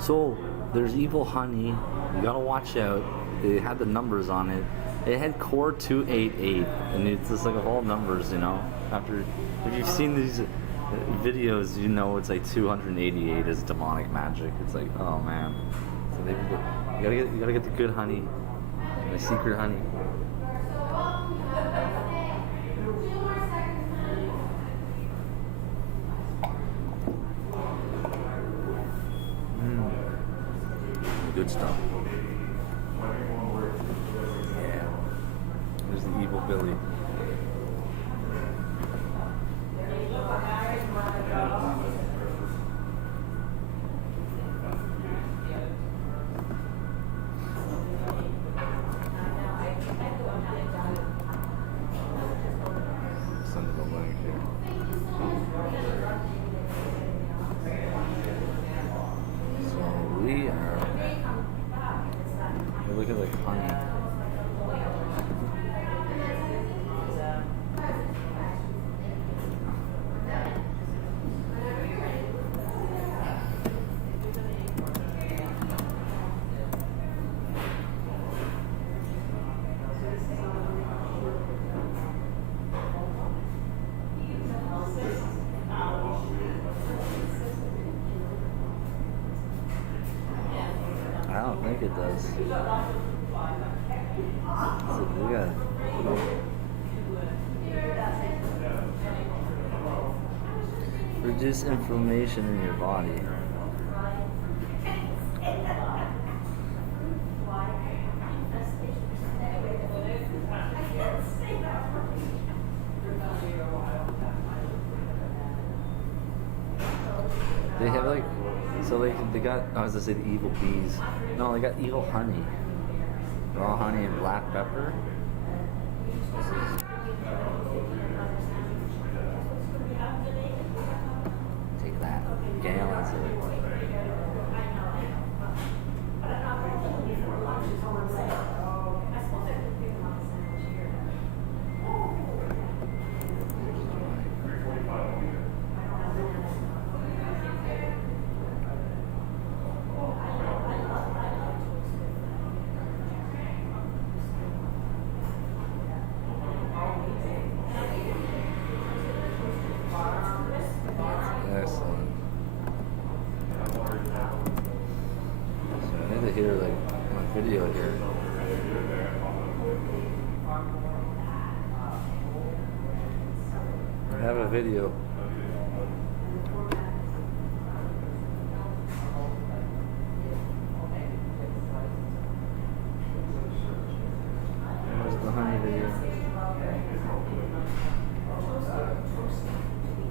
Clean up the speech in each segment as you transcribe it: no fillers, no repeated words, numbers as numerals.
So there's Evil Honey. You gotta watch out. It had the numbers on it. It had core 288, and it's just like of all numbers, you know. After if you've seen these videos, you know it's like 288 is demonic magic. It's like, oh man. So you gotta get the good honey, the secret honey. Good stuff. Yeah. There's the evil Billy. Send the link here. So we are. Look at the honey. I don't think it does. So we got reduce inflammation in your body. They have like, so they got, I was gonna say the evil bees. No, they got evil honey. Raw honey and black pepper. Take that. Gallons of it. Excellent. So I need to hear like my video here. I have a video. Where's the honey video?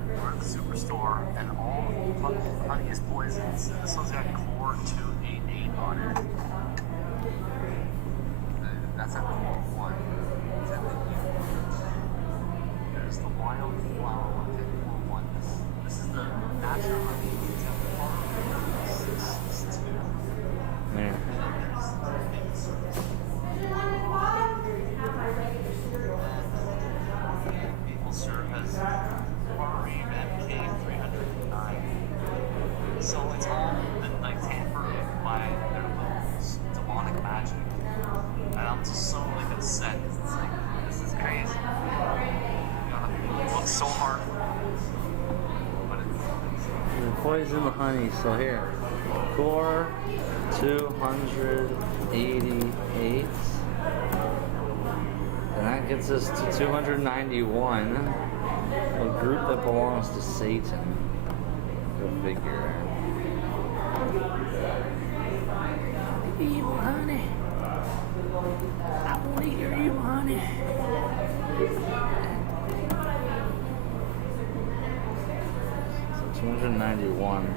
We're at the Superstore, and all honey is poisons. This one's got core 288 on it. That's at core 1. There's the wildflower one at core 1. This is the natural honey. It's at core 662. Yeah. Maple syrup has Taurine MK309. So it's all been like tampered by their little demonic magic. And I'm just so like upset. It's like, this is crazy. You gotta look so hard for it. But it's the poison the honey, so here. Core 288. And that gets us to 291. A group that belongs to Satan. Go figure. Evil honey. I want to eat your evil honey. So 291.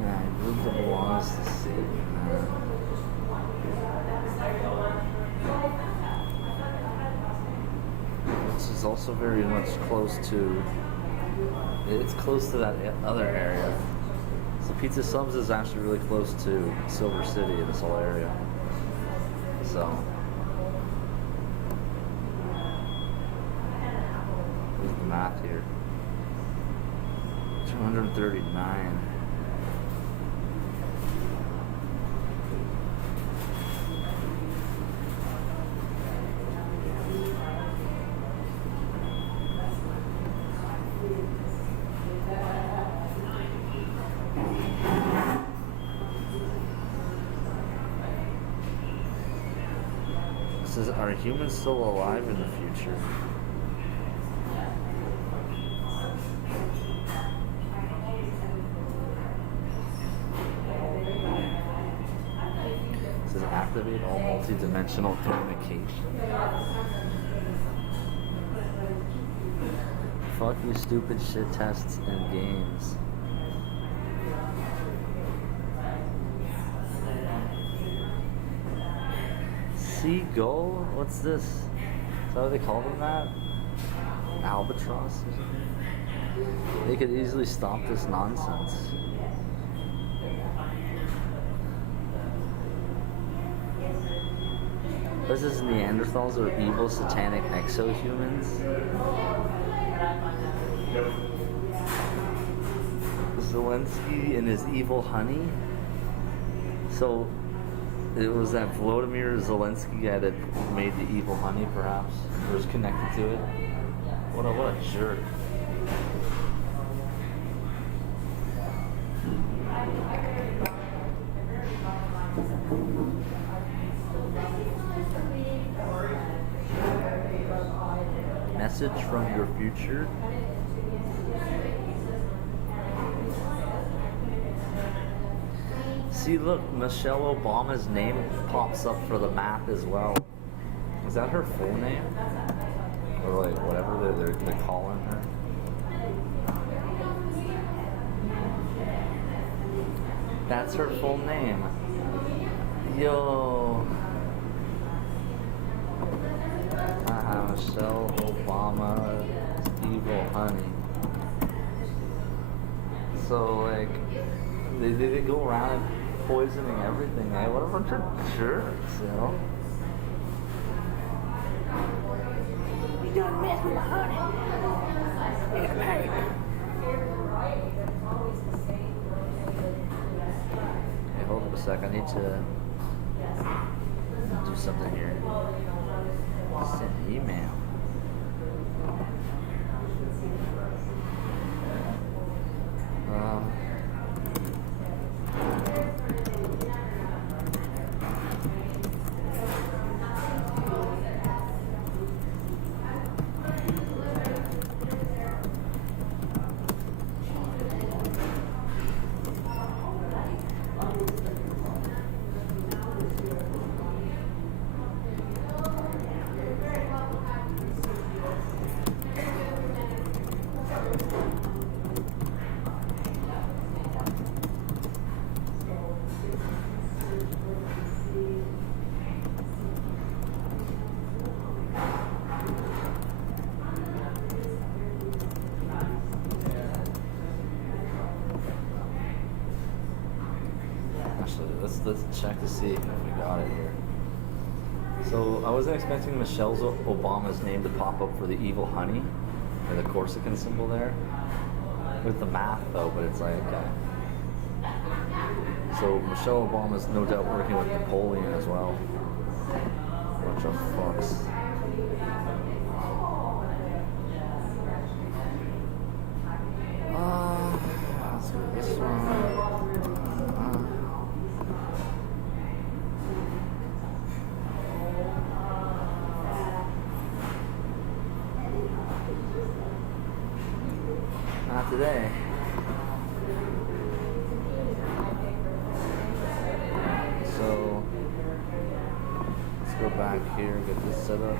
Yeah, a group that belongs to Satan. Which is also very much close to, it's close to that other area. So Pizza Subs is actually really close to Silver City in this whole area. So there's the map here. 239. It says, are humans still alive in the future? It says activate all multi-dimensional communication. Fuck you stupid shit tests and games. Seagull? What's this? Is that what they call them that? Albatross or something? They could easily stop this nonsense. This is Neanderthals or evil satanic exohumans. Zelensky and his evil honey. So it was that Volodymyr Zelensky guy that made the evil honey, perhaps, or was connected to it. What a jerk. Message from your future. See, look, Michelle Obama's name pops up for the map as well. Is that her full name? Or like whatever they're calling her? That's her full name. Yo. Michelle Obama, evil honey. So like, they go around and poisoning everything, eh? What a bunch of jerks, you know? You don't mess with honey. It's pain. Hey, hold up a sec. I need to do something here. Send an email. Let's check to see if we got it here. So I wasn't expecting Michelle Obama's name to pop up for the evil honey, or the Corsican symbol there, with the math though, but it's like, okay. So Michelle Obama's no doubt working with Napoleon as well. Bunch of fucks. Let's do this one. Not today. So let's go back here, get this set up.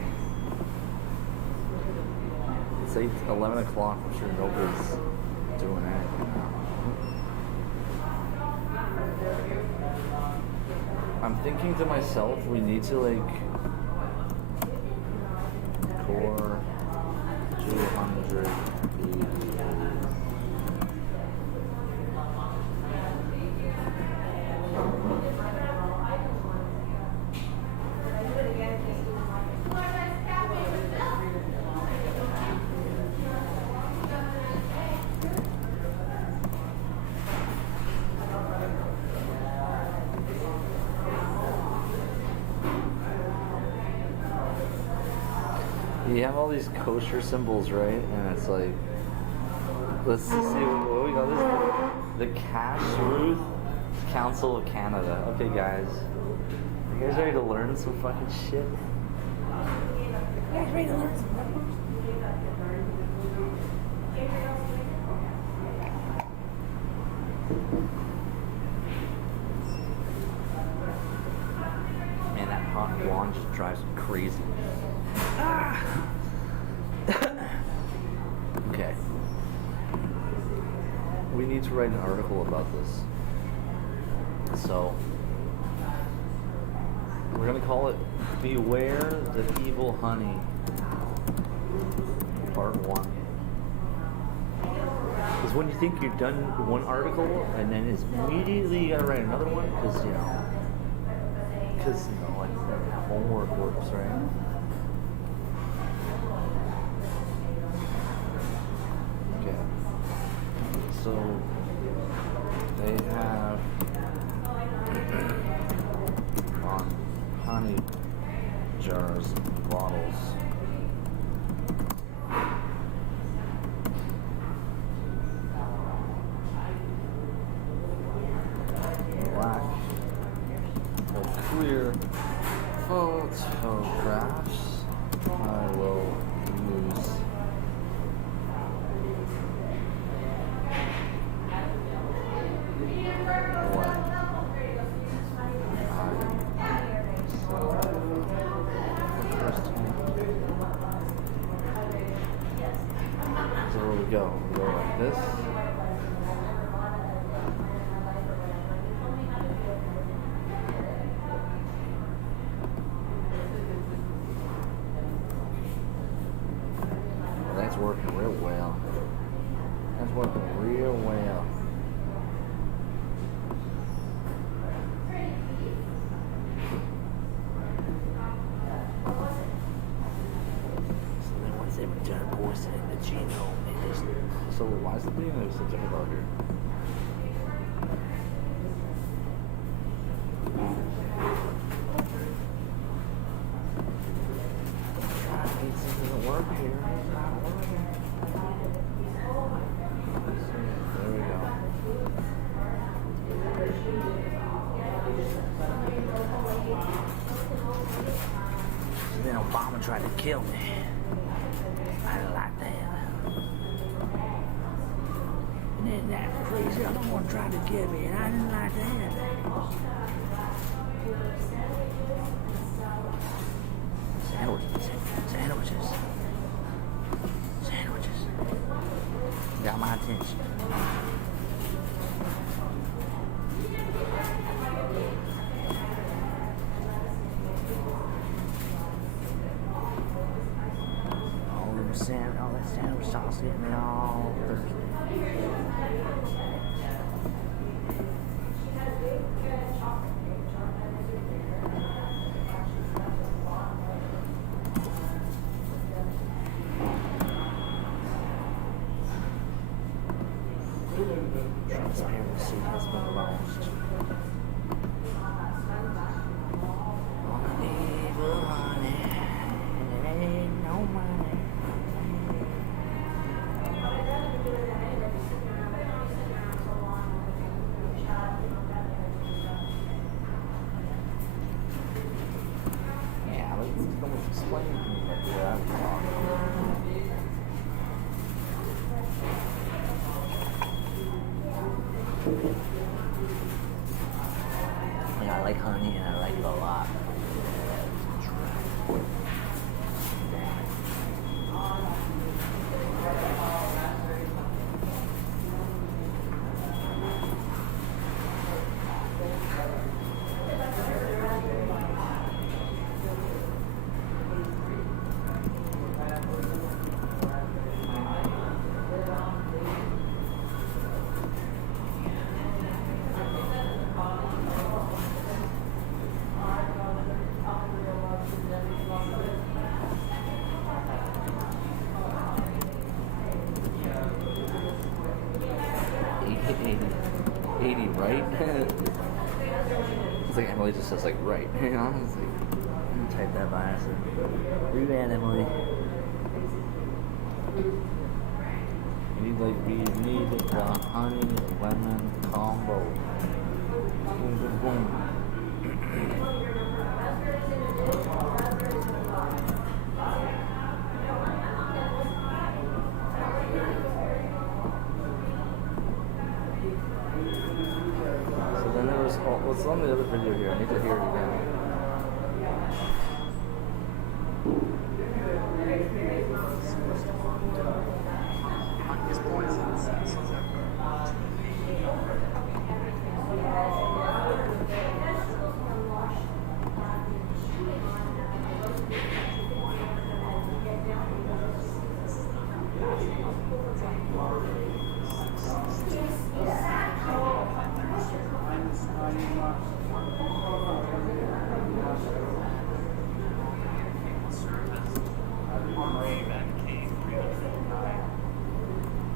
It's 11 o'clock. I'm sure nobody's doing anything now. I'm thinking to myself, we need to like core 200. you have all these kosher symbols, right? And it's like, let's see what we got. This the Kashrut Council of Canada. Okay, guys, you guys ready to learn some fucking shit? You guys ready to learn some numbers? Man, that hot blonde just drives me crazy. Ah! Okay. We need to write an article about this. So, we're gonna call it Beware the Evil Honey, Part 1. Because when you think you've done one article, and then it's immediately you gotta write another one, because, like homework works, right? Okay. So, they have on honey jars, bottles. Black or clear photographs. I will use what so where we go? We go like this. That's working real well. That's working real well. So then once they return poison in the genome, it is... So why is it being such a bugger? This doesn't work here. It's not working. There we go. So then Obama tried to kill me. I didn't like that. And then that crazy other one tried to kill me, and I didn't like that. Sandwiches. Got my attention. All that sandwich sauce hit me all thirsty. Transparency has been lost. Evil honey, it ain't no money. Yeah, let's explain to me what I'm talking about. And I like honey, and I like it a lot. Right? It's like Emily just says like right. You know, it's like, I'm gonna type that by accident. Read Emily. We need the honey lemon combo. Boom, boom, boom. So then there was, what's on the other video here? I need to hear it again. Honey is poison, so it's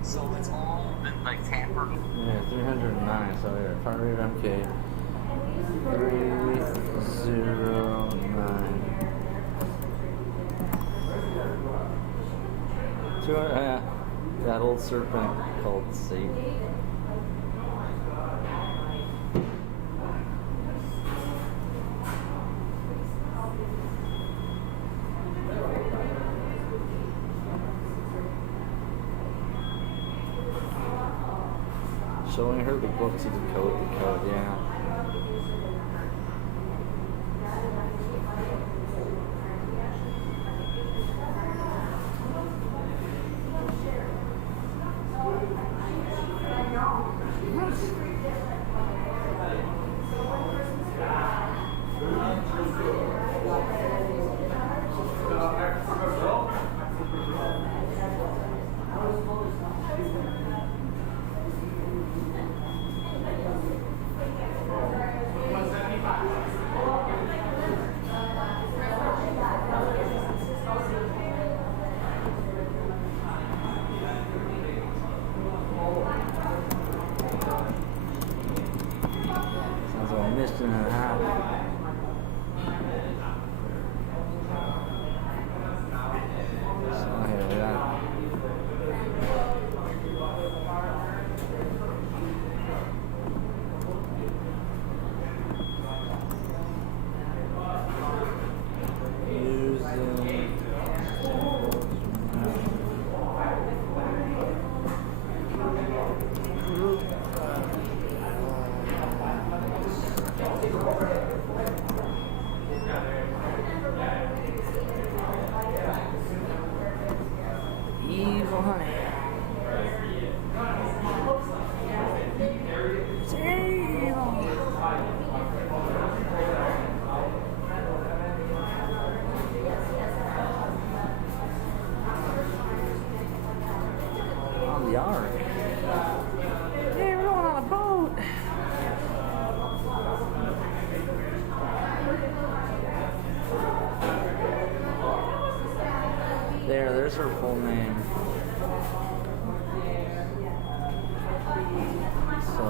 so it's all been like tampered. Yeah, 309. So here, heart rate MK 309. That old serpent called Satan. Showing her the book to decode the code, yeah. Sounds like a mission and a half. So here we got evil honey. It's evil. On the ark. Yeah, we're going on a boat. There's her full name. So,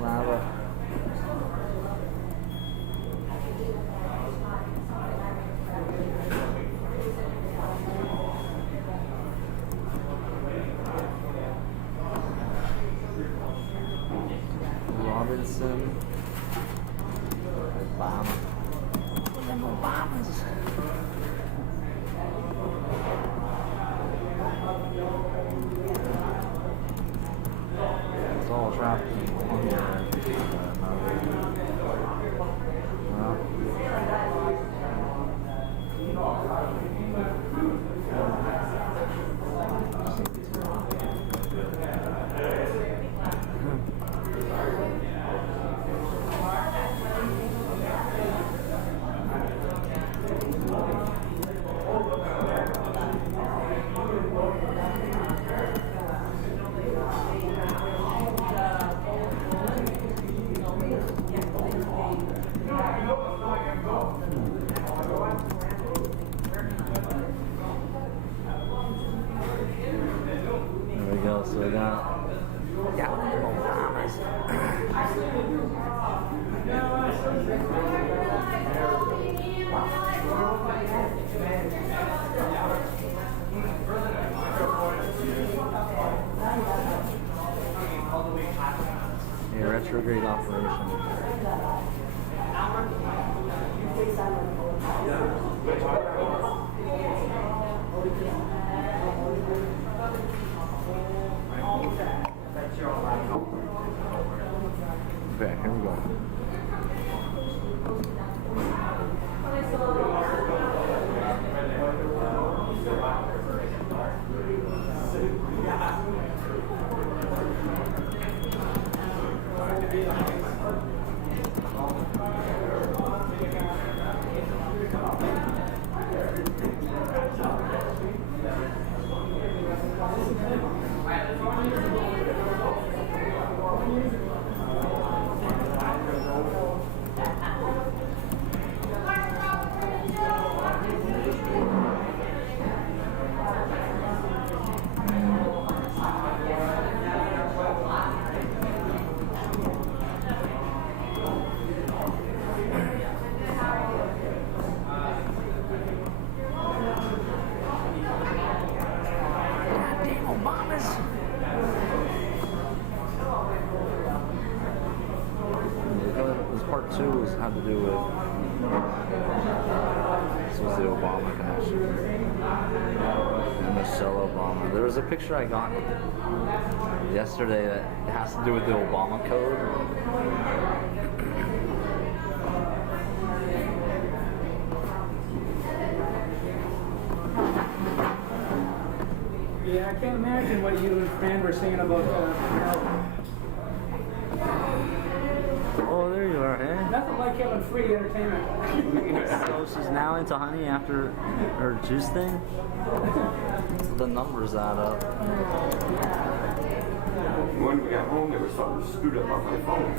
lava. Robinson, Obama. Them Obamas. It's all trapped in one there. A retrograde operation. Okay, here we go. This part two was had to do with this was the Obama connection and Michelle Obama. There was a picture I got yesterday that has to do with the Obama code. Yeah, I can't imagine what you and Fran were saying about Oh, there you are, eh? nothing like having free entertainment. So she's now into honey after her juice thing? The numbers add up. When we got home, there was something screwed up on my phone.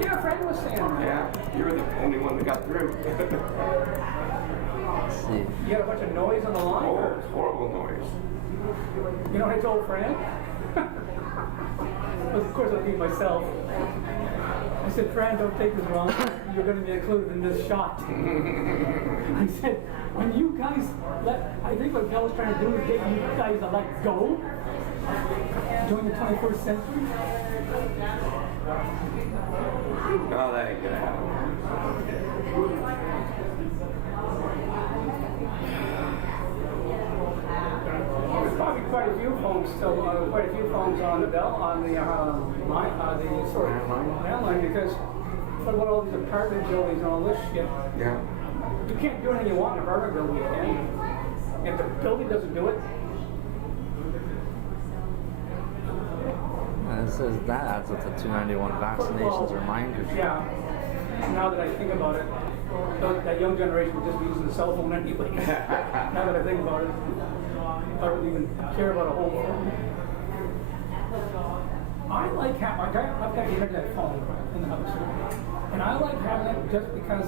Yeah, Fran was saying that. Yeah, you were the only one that got through. Let's see. You had a bunch of noise on the line? Oh, Or, it's horrible noise. you know what I told Fran? Of course, I'll be myself. I said, Fran, don't take this wrong. You're going to be included in this shot. I said, when you guys I think what Bill was trying to do is get you guys to let go during the 21st century. No, that ain't gonna happen. There's probably quite a few phones still, quite a few phones on the bell, on the line, landline, because what about all these apartment buildings and all this shit? Yeah. You can't do anything you want in an apartment building, you can. If the building doesn't do it, And it says that adds up to 291 vaccinations or mind control. yeah. Now that I think about it, that young generation would just be using the cell phone anyway. Now that I think about it, I don't even care about a home phone. I like having, I've got the internet phone in the house, and I like having it just because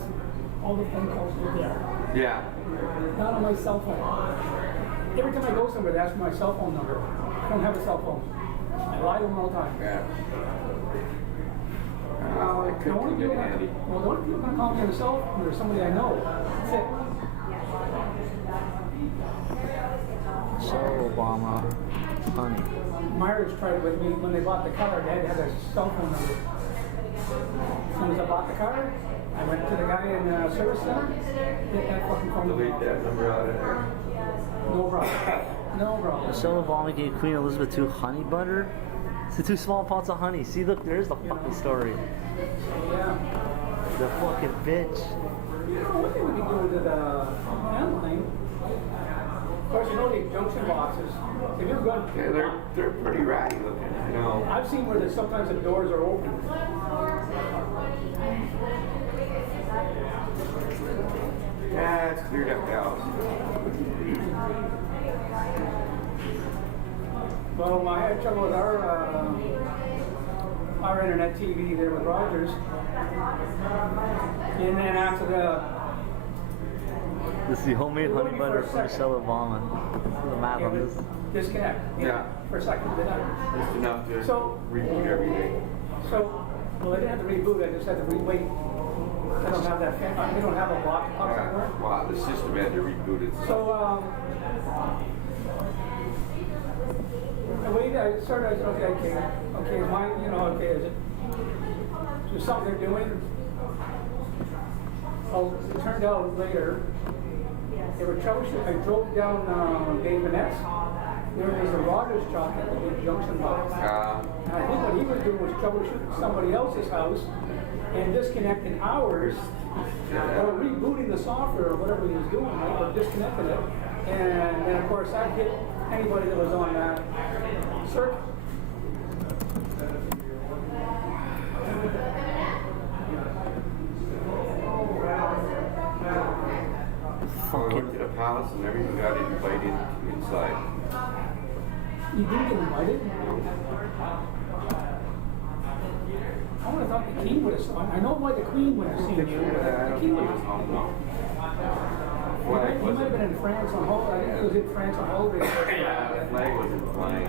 all the phone calls are there. Yeah. Not on my cell phone. Every time I go somewhere, they ask for my cell phone number. I don't have a cell phone. I lie to them all the time. Yeah. Oh, it could The only come people in handy. well, the only people going to call me on the cell phone are somebody I know. That's it. Michelle Obama, honey. Myers tried it with me when they bought the car. They had to have a cell phone number. As soon as I bought the car, I went to the guy in the service center, get that fucking phone Delete number. that number out of there. No problem. No problem. Michelle Obama gave Queen Elizabeth II honey butter. It's 2 small pots of honey. See, look, there's the fucking story. Yeah. The fucking bitch. You know, what they would be doing to the landline, of course, you know the junction boxes. If you're good, Yeah, they're pretty ratty looking, you know. I've seen where sometimes the doors are open. Yeah, it's cleared up the house. Well, I had trouble with our internet TV there with Rogers. And then after This is the homemade honey butter from Michelle Obama. The math on this. disconnect. Yeah. For a second, did I? Just enough to So- reboot everything. So, well, I didn't have to reboot. I just had to wait. I don't have that. They don't have a block box anymore. Wow, the system had to reboot itself. So, the way that I started, I said, okay, is mine, okay, is it something they're doing? Well, it turned out later, they were troubleshooting. I drove down Dave Vanette's. There was a Rogers truck at the big junction box. And I think what he was doing was troubleshooting somebody else's house and disconnecting ours, or rebooting the software or whatever he was doing, right, or disconnecting it. And then, of course, that hit anybody that was on that circuit. I went to the palace and everything got invited inside. You didn't get invited? I would have thought the king would have seen. I know why the queen would have seen you. I The don't king think would it was have. home, no. He might have been in France on holiday. I think he was in France on holiday. Yeah, the flag wasn't flying.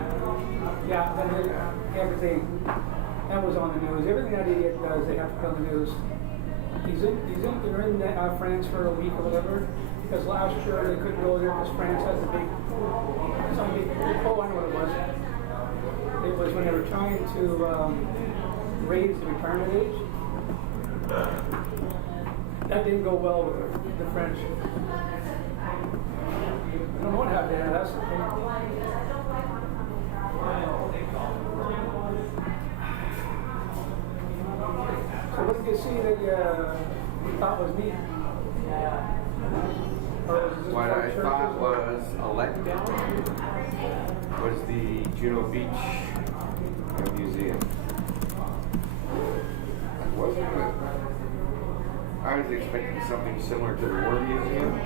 Yeah, but because that was on the news. Everything that idiot does, they have to put on the news. They're in France for a week or whatever. Because last year they couldn't go there because France has a big, oh, I know what it was. It was when they were trying to raise the retirement age. That didn't go well with the French. I don't know what happened there. That's the thing. So what did you see that you thought was neat? What I thought was a letdown was the Juno Beach Museum. Wasn't it? I was expecting something similar to the War Museum.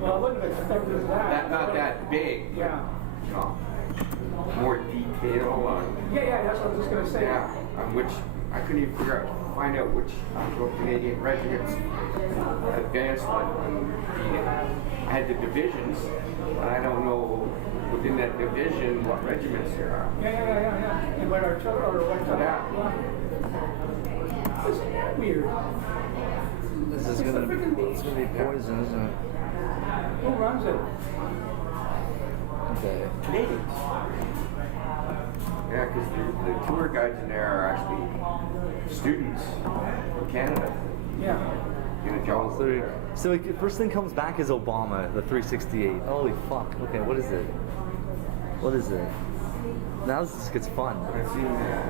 Well, I wouldn't have expected that. Not that big. Yeah. No. More detail on. Yeah, that's what I was just going to say. Yeah, on which I couldn't even find out which actual Canadian regiments advanced on I had the divisions, but I don't know within that division what regiments there are. Yeah. And what our children or what Yeah. Isn't that weird? This is It's a gonna freaking beach. be poison, isn't it? Who runs it? Okay. Canadians. Yeah, because the tour guides in there are actually students from Canada. Yeah. You know, Jones. So like, the first thing comes back is Obama, the 368. Holy fuck. Okay, what is it? What is it? Now this just gets fun. I've seen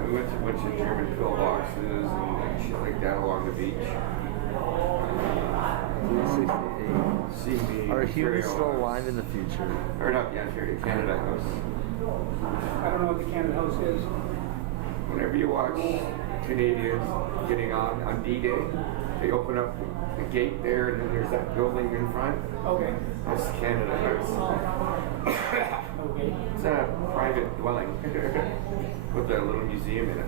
we went to a bunch of German pillboxes and shit like that along the beach. 368. See me. Are humans still alive in the future? Or not the Ontario Canada House. I don't know what the Canada House is. Whenever you watch Canadians getting on D-Day, they open up the gate there and then there's that building in front. Okay. That's Canada House. Okay. It's a private dwelling with a little museum in it.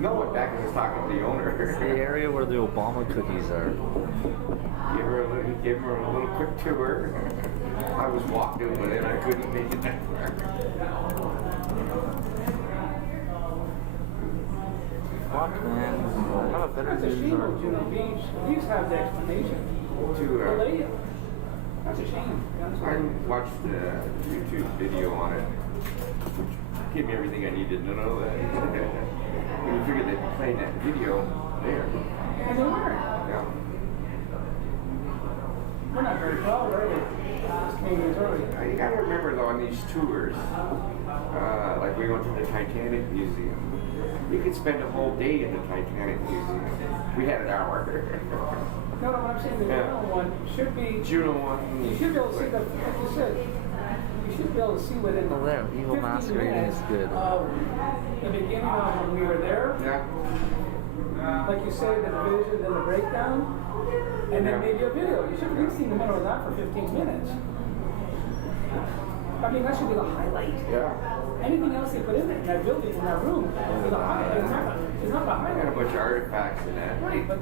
No one back was talking to the owner. It's the area where the Obama cookies are. Give her a little quick tour. I was walking with it, I couldn't make it that far. Fuck, man. How about better That's a news? shame of Juno Beach. These have the explanation. That's a shame. I watched the YouTube video on it. Gave me everything I needed to know that. When you figured they'd play that video there. And they weren't. Yeah. We're not very proud, are we? As Canadians, are we? You gotta remember though, on these tours, like we went to the Titanic Museum, you could spend a whole day in the Titanic Museum. We had an hour. No, what I'm saying, the Juno one should be. Juno one. You should be able to see the, like you said, you should be able to see within Oh, there, Evil 15 Masquerading minutes is good. of the beginning of when we were there. Yeah. Like you say, the division, then the breakdown, and then maybe a video. You should at least see the middle of that for 15 minutes. I mean, that should be the highlight. Yeah. Anything else they put in there, in that building, in that room, is a highlight. It's not the Got a highlight. bunch of artifacts in that. Right, but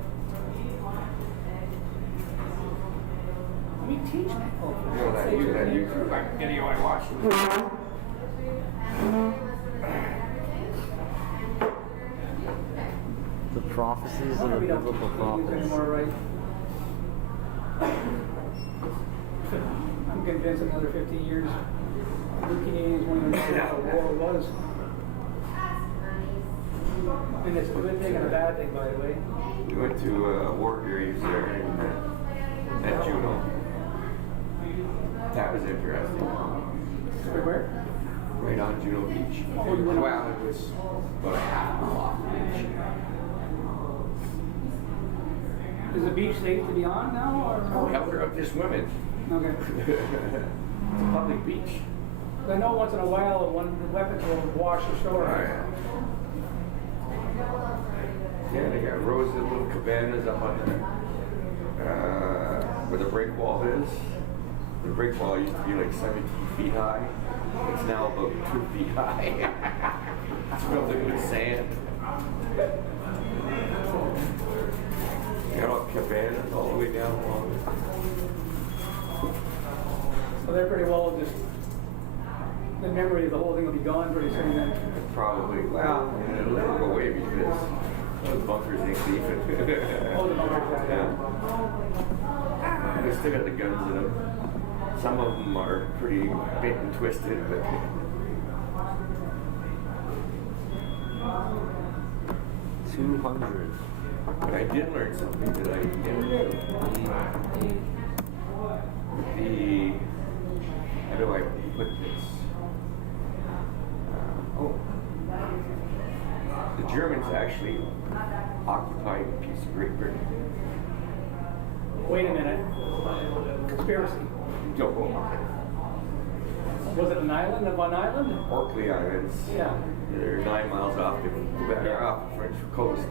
we teach people. You know that YouTube video I watched. The prophecies of the We don't teach biblical these prophets. anymore, right? I'm convinced another 50 years You Canadians won't even know what the war was. And it's a good thing and a bad thing, by the way. We went to war graves there at Juneau. That was interesting. Where? Right on Juneau Beach. Oh, you went- Well, it was about a half mile off the beach. Is the beach safe to be on now? Or? Yeah, we're up to swimming. Okay. It's a public beach. I know once in a while when the weapons will wash ashore. Right. Yeah, they got rows of little cabanas up on where the break wall is. The break wall used to be like 17 feet high. It's now about 2 feet high. It's filled in with sand. You got all cabanas all the way down along it. So they're pretty well just, the memory of the whole thing will be gone pretty soon then. Probably, well, it'll never go away because those bunkers ain't leaving. Oh, the bunkers, Yeah. They still got the guns in them. Some of them are pretty bent and twisted, but 200. I did learn something that I never knew. How do I put this? The Germans actually occupied a piece of Great Britain. Wait a minute. Conspiracy. Don't go. Was it an island, of one island? Orkney Islands. Yeah. They're 9 miles off the French coast.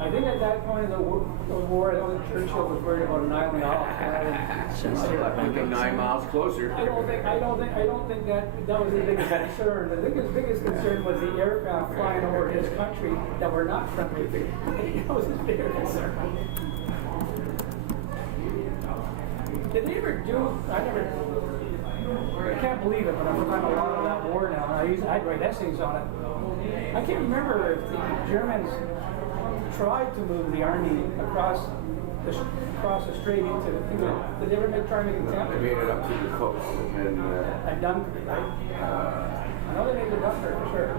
I think at that point of the war, I don't think Churchill was worried about an island off. Since I think 9 miles closer. I don't think that was his biggest concern. I think his biggest concern was the aircraft flying over his country that were not friendly. That was his bigger concern. Did they ever do? I can't believe it, but I'm working on a lot of that war now. I'd write essays on it. I can't remember if the Germans tried to move the army across the strait into England. Did they ever try to make an attempt? They made it up to the coast and then At Dunkirk, right? I know they made it Dunkirk for sure.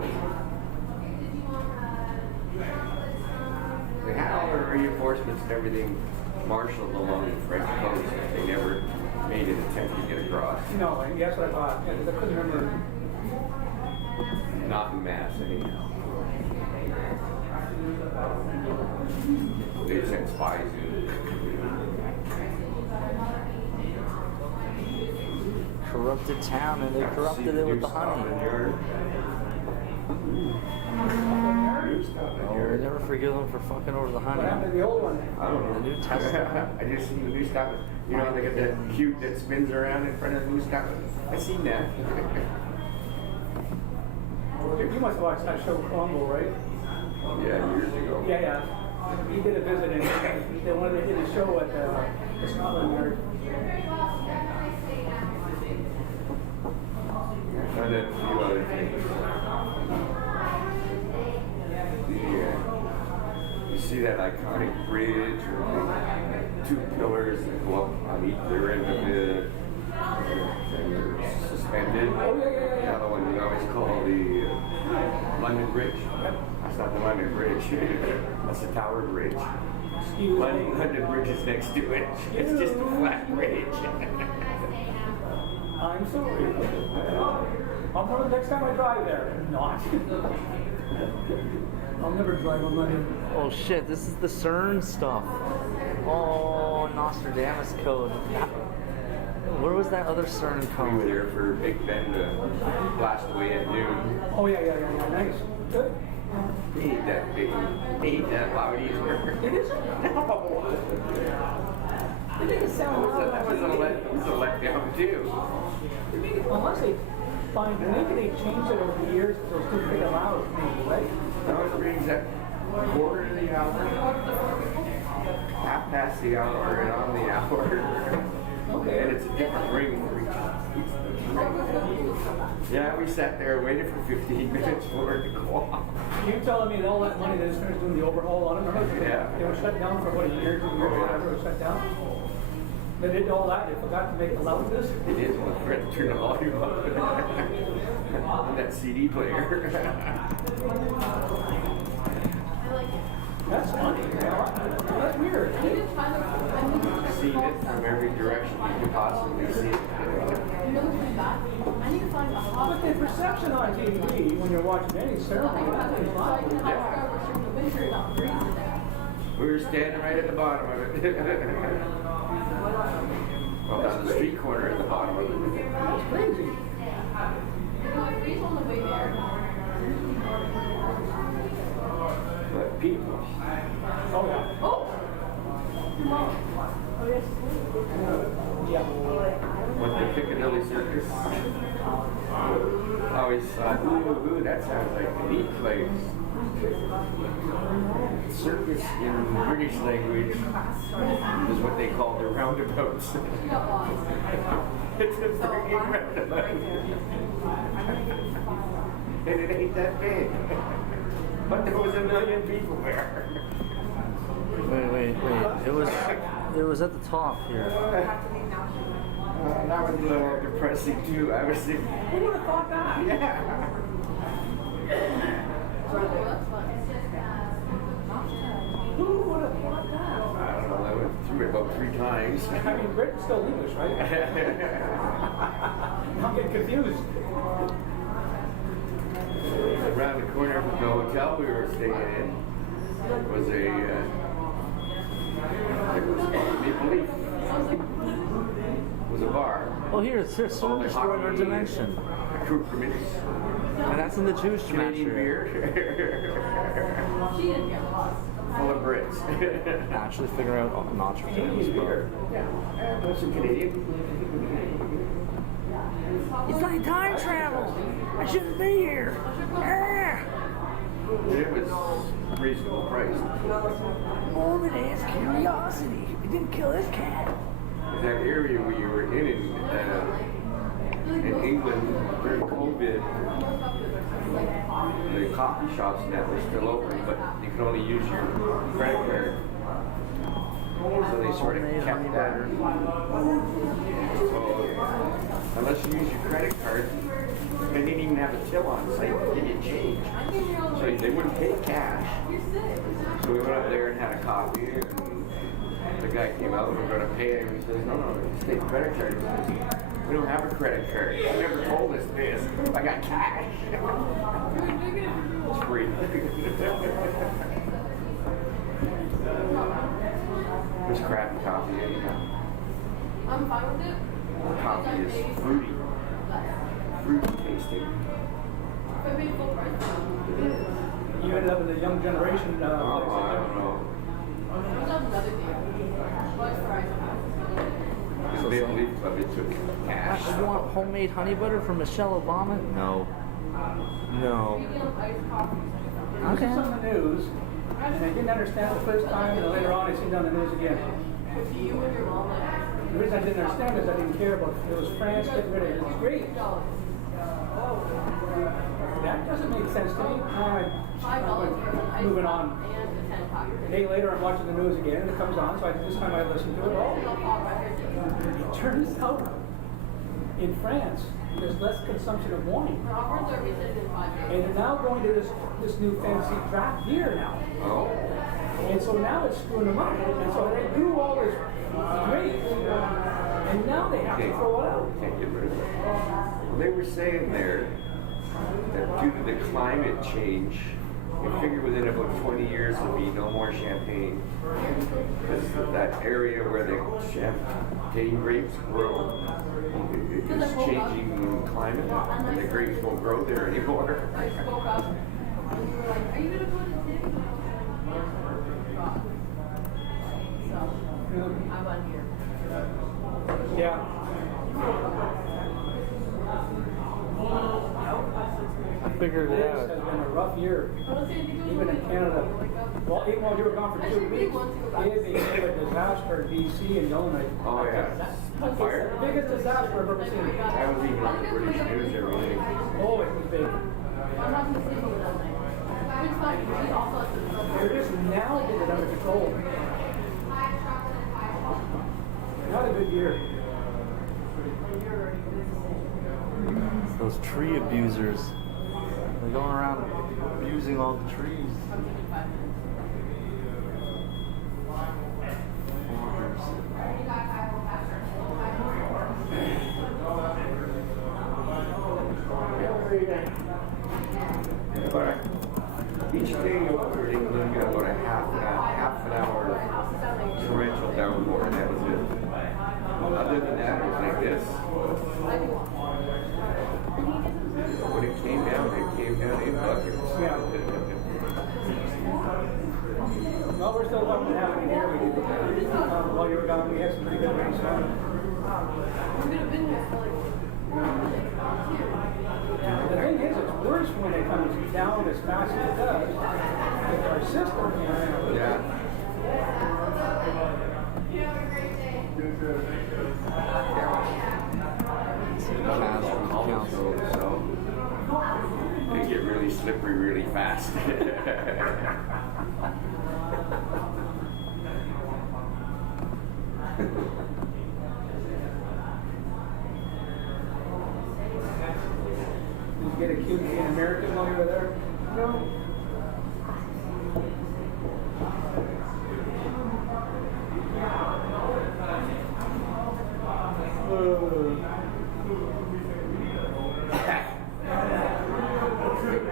they had all their reinforcements and everything marshaled along the French coast. They never made an attempt to get across. No, that's what I thought. Yeah, 'cause I couldn't remember. Not in mass, anyhow. They sent spies in. Corrupted town, and they corrupted it with the honey. Oh, they never forgive them for fucking over the What happened honey. to the old one? I don't know. The New Testament. I just seen the new stuff. You know, they got that cube that spins around in front of the new stuff. I seen that. You must have watched that show Columbo, right? Yeah, years ago. Yeah. He did a visit and they did a show at the Scotland Yard. And then a few other things. You see that iconic bridge or two pillars that go up on either end of it and they're suspended. Oh, yeah. The other one we always call the London Bridge. That's not the London Bridge. That's the Tower Bridge. Excuse me. London Bridge is next to it. It's just a flat bridge. I'm sorry. I'll know the next time I drive there. Not. I'll never drive on London. Oh shit, this is the CERN stuff. Oh, Nostradamus code. Where was that other CERN We were code? there for Big Ben to blast away at noon. Oh, yeah. Nice. Good. They hate that big. They hate that loud either. It is? No. It didn't sound loud. That was a letdown too. Unless they find, maybe they changed it over the years because it was too big a loud, maybe, right? Now it rings at quarter to the hour, half past the hour, and on the hour. Okay. And it's a different ring for each ring. Yeah, we sat there waiting for 15 minutes for it to go off. You're telling me that all that money they just finished doing the overhaul on it, remember? Yeah. They were shut down for what, a year, 2 years, whatever, it was shut down? They did all that, they forgot to make the loudness. It is when I forgot to turn the volume up on that CD player. That's funny, you know? That's weird. Seen it from every direction you could possibly see it. But the perception on TV when you're watching any ceremony, that thing's loud. We were standing right at the bottom of it. Well, down the street corner at the bottom of it. That's crazy. But people, Oh, yeah. Yeah. went to Piccadilly Circus. Always thought, ooh, that sounds like a neat place. Circus in British language is what they call the roundabouts. It's a freaking roundabout. And it ain't that big. But there was 1 million people there. Wait. It was at the top here. That was a little depressing too. I was thinking, Who would have thought that? yeah. Who would have thought that? I don't know, I went through it about 3 times. I mean, Britain's still English, right? I'm getting confused. Around the corner from the hotel we were staying in was a, it was called Maple Leaf. It was a bar. Oh, here, it's here, someone destroyed our dimension. Accoutrements, And that's in the Jewish Canadian cemetery. beer. Full of Brits. Actually figure out Notre Dame's Canadian beer. Yeah, that's some Canadian. It's like time travel. I shouldn't be here. It was reasonable price. Morbid ass curiosity. It didn't kill this cat. That area we were in England during COVID, the coffee shops now are still open, but you can only use your credit card. So they sort of Homemade kept honey that. butter. So unless you use your credit card, they didn't even have a till on site to give you change. So they wouldn't take cash. So we went up there and had a coffee, and the guy came out and we were going to pay him. He says, no, just take credit card. He says, we don't have a credit card. You never told us this. I got cash. It's free. There's crappy coffee anyhow. I'm fine with it. Coffee is fruity. Fruity tasting. If I paid full price, You ended up with a young generation. Oh, I don't know. there's another thing. What's fries? The Maple Leaf Club, it took cash. You want homemade honey butter from Michelle Obama? No. No. Medium iced coffee. I was on the news, and I didn't understand the first time, and later on I see it on the news again. You and your mom like The reason I didn't understand is I didn't care about it. It was France getting rid of it. It's great. That doesn't make sense to me. $5 Moving on. and a 10 pack. A day later, I'm watching the news again, and it comes on, so this time I listen to it all. It turns out, in France, there's less consumption of wine. Roberts are rescinded in 5 days. And they're now going to this new fancy draft beer now. Oh, And so now it's screwing them up. And so they do all this great. And now they have to throw it out. can't get rid of it. Well, they were saying there that due to the climate change, you figure within about 20 years there'll be no more champagne. Because that area where the champagne grapes grow is changing climate, and the grapes won't grow there anymore. I spoke up. And we were like, are you going to go to the city? So, I'm on here. Yeah. I figured it This out. has been a rough year, even in Canada. Well, even while you were gone for 2 weeks, it became a disaster in BC and Yellowknife. Oh yeah, fire. The biggest disaster I've ever seen. I was even on the British news every day. Oh, it was big. I'm not going to sleep over that night. It's fine. We also have to They're just now getting it under control. Not a good year. year. Those tree abusers. They're going around abusing all the trees. Each day over in England got about a half an hour torrential downpour, and that was it. Other than that, it was like this. When it came down in buckets. Yeah. Well, we're still lucky to have it here. While you were gone, we had some pretty good rain. We could have been here for The thing is, it's worse when it comes down as fast as it does with our system here. Yeah. So they get really slippery really fast. Did you get a cute in American while you were there? No.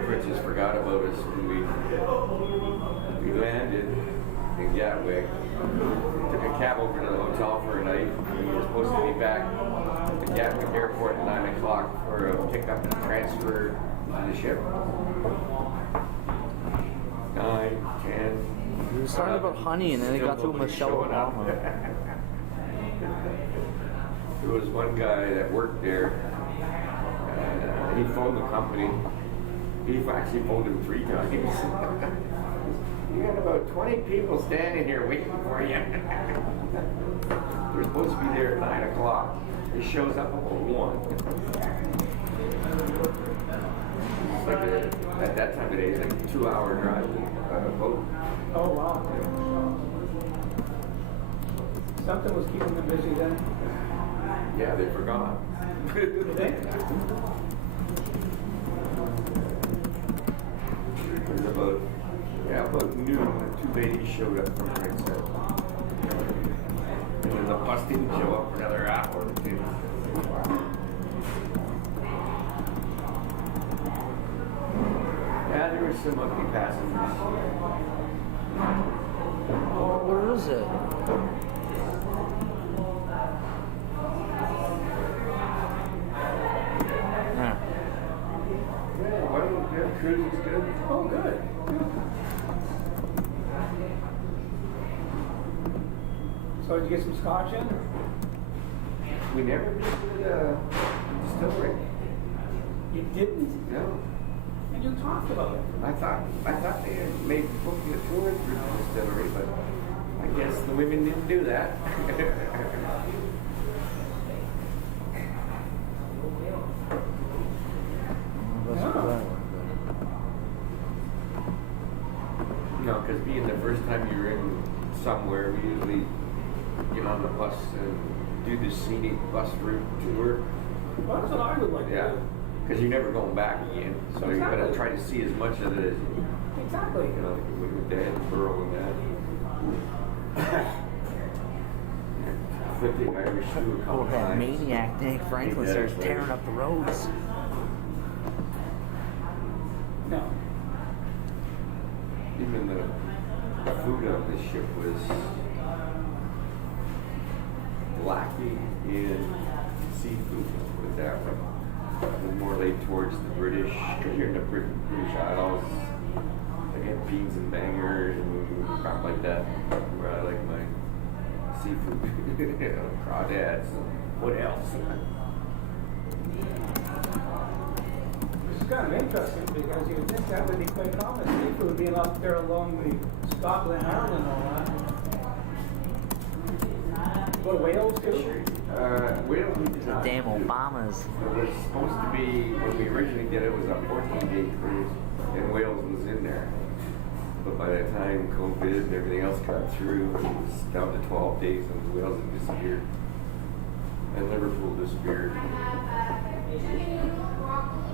Rich just forgot about us when we landed in Gatwick. Took a cab over to the hotel for a night. We were supposed to be back at Gatwick Airport at 9 o'clock for a pickup and transfer to the ship. 9, 10. We were talking about honey, and then it got to Michelle Obama. There was one guy that worked there, and he phoned the company. He actually phoned him 3 times. You got about 20 people standing here waiting for you. They're supposed to be there at 9 o'clock. He shows up about 1. It's like at that time of day, it's like a 2-hour drive boat. Oh, wow. Something was keeping them busy then. Yeah, they forgot. Did they? It was about noon, 2 ladies showed up from Princess. And then the bus didn't show up for another hour or 2. Yeah, there were some ugly passengers. Where is it? Yeah. Yeah, well, yeah, cruise is good. Oh, good. So did you get some scotch in? We never visited a distillery. You didn't? No. And you talked about it. I thought they had made booking a tour through the distillery, but I guess the women didn't do that. No, because being the first time you're in somewhere, we usually get on the bus and do the scenic bus route tour. Well, that's what I would like Yeah, to do. because you're never going back again, so you gotta Exactly. try to see as much of it as Exactly. you know, with the Edinburgh and that. Flip the Irish through a couple Oh, that times. maniac Nick Franklin Yeah, starts that's tearing right. up the roads. No. Even the food on the ship was lacking in seafood with that one. It was more laid towards the British, because you're in the British Isles. They get beans and bangers and crap like that, where I like my seafood. You know, crawdads and what else? This is kind of interesting because you would think that would be quite common. Seafood being up there along the Scotland, Ireland, and all that. Go to Wales too? Wales we did The not damn do. Obamas. It was supposed to be, when we originally did it, was a 14-day cruise, and Wales was in there. But by the time COVID and everything else got through, it was down to 12 days, and Wales had disappeared. And Liverpool disappeared.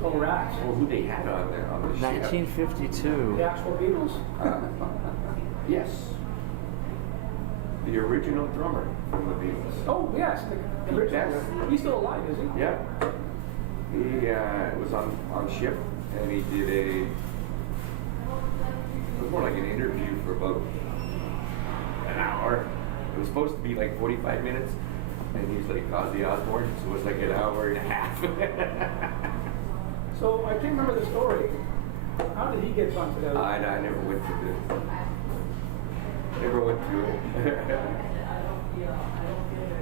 Oh, rats. Well, who they had on the ship? 1952. The actual Beatles? Yes. The original drummer from the Beatles. Oh, yes. The original. Yes. He's still alive, is he? Yeah. He was on ship and he did it was more like an interview for about an hour. It was supposed to be like 45 minutes and he's like Ozzy Osbourne, so it was like an hour and a half. So I can't remember the story. How did he get bunted out? I never went to it.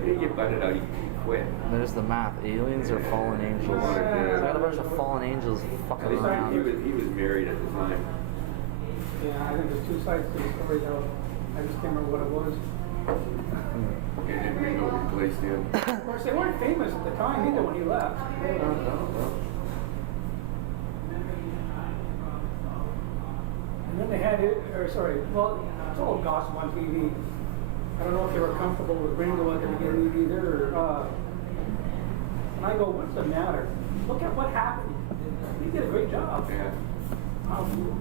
He didn't get bunted out, he quit. There's the map. Aliens or fallen angels? Yeah. I got a bunch of fallen angels fucking He around. was married at the time. Yeah, I think there's two sides to the story though. I just can't remember what it was. And Ringo replaced him. Of course, they weren't famous at the time either when he left. No. And then they had it, or sorry, well, it's all gossip on TV. I don't know if they were comfortable with Ringo at the beginning either. And I go, what's the matter? Look at what happened. He did a great job. Yeah.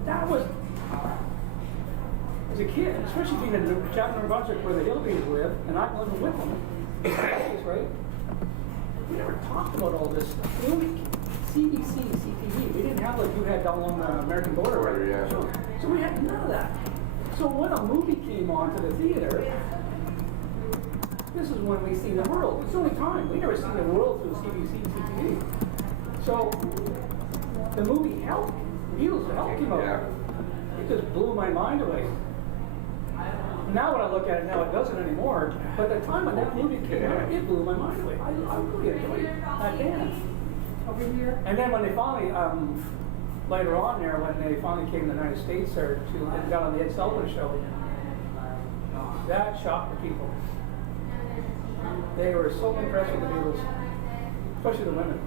That was, as a kid, especially being in Chapman, New Brunswick, where the Hillbillies live, and I'm living with them. Right? We never talked about all this stuff. We only CBC, CTV. We didn't have like you had down on the American border. Border, yeah. So we had none of that. So when a movie came on to the theater, this is when we see the world. It's the only time. We never seen the world through CBC, CTV. So the movie Help, Beatles, the Help came out. Yeah. It just blew my mind away. Now when I look at it now, it doesn't anymore. But at the time when that movie came out, it blew my mind away. I really enjoyed that band. Over here. And then when they finally, later on there, when they finally came to the United States or to got on the Ed Sullivan show, that shocked the people. They were so impressed with the Beatles, especially the women.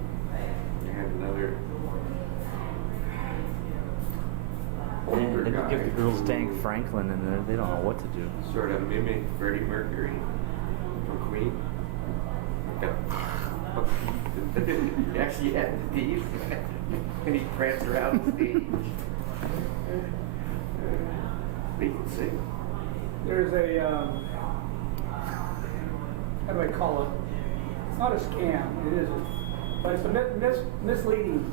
They had another Man, older they guy give the girls Dank Franklin and they don't know what to do. sort of mimic Freddie Mercury from Queen. He actually had the teeth and he pranced around the stage. He can sing. There's a, how do I call it? It's not a scam, it isn't. But it's a misleading.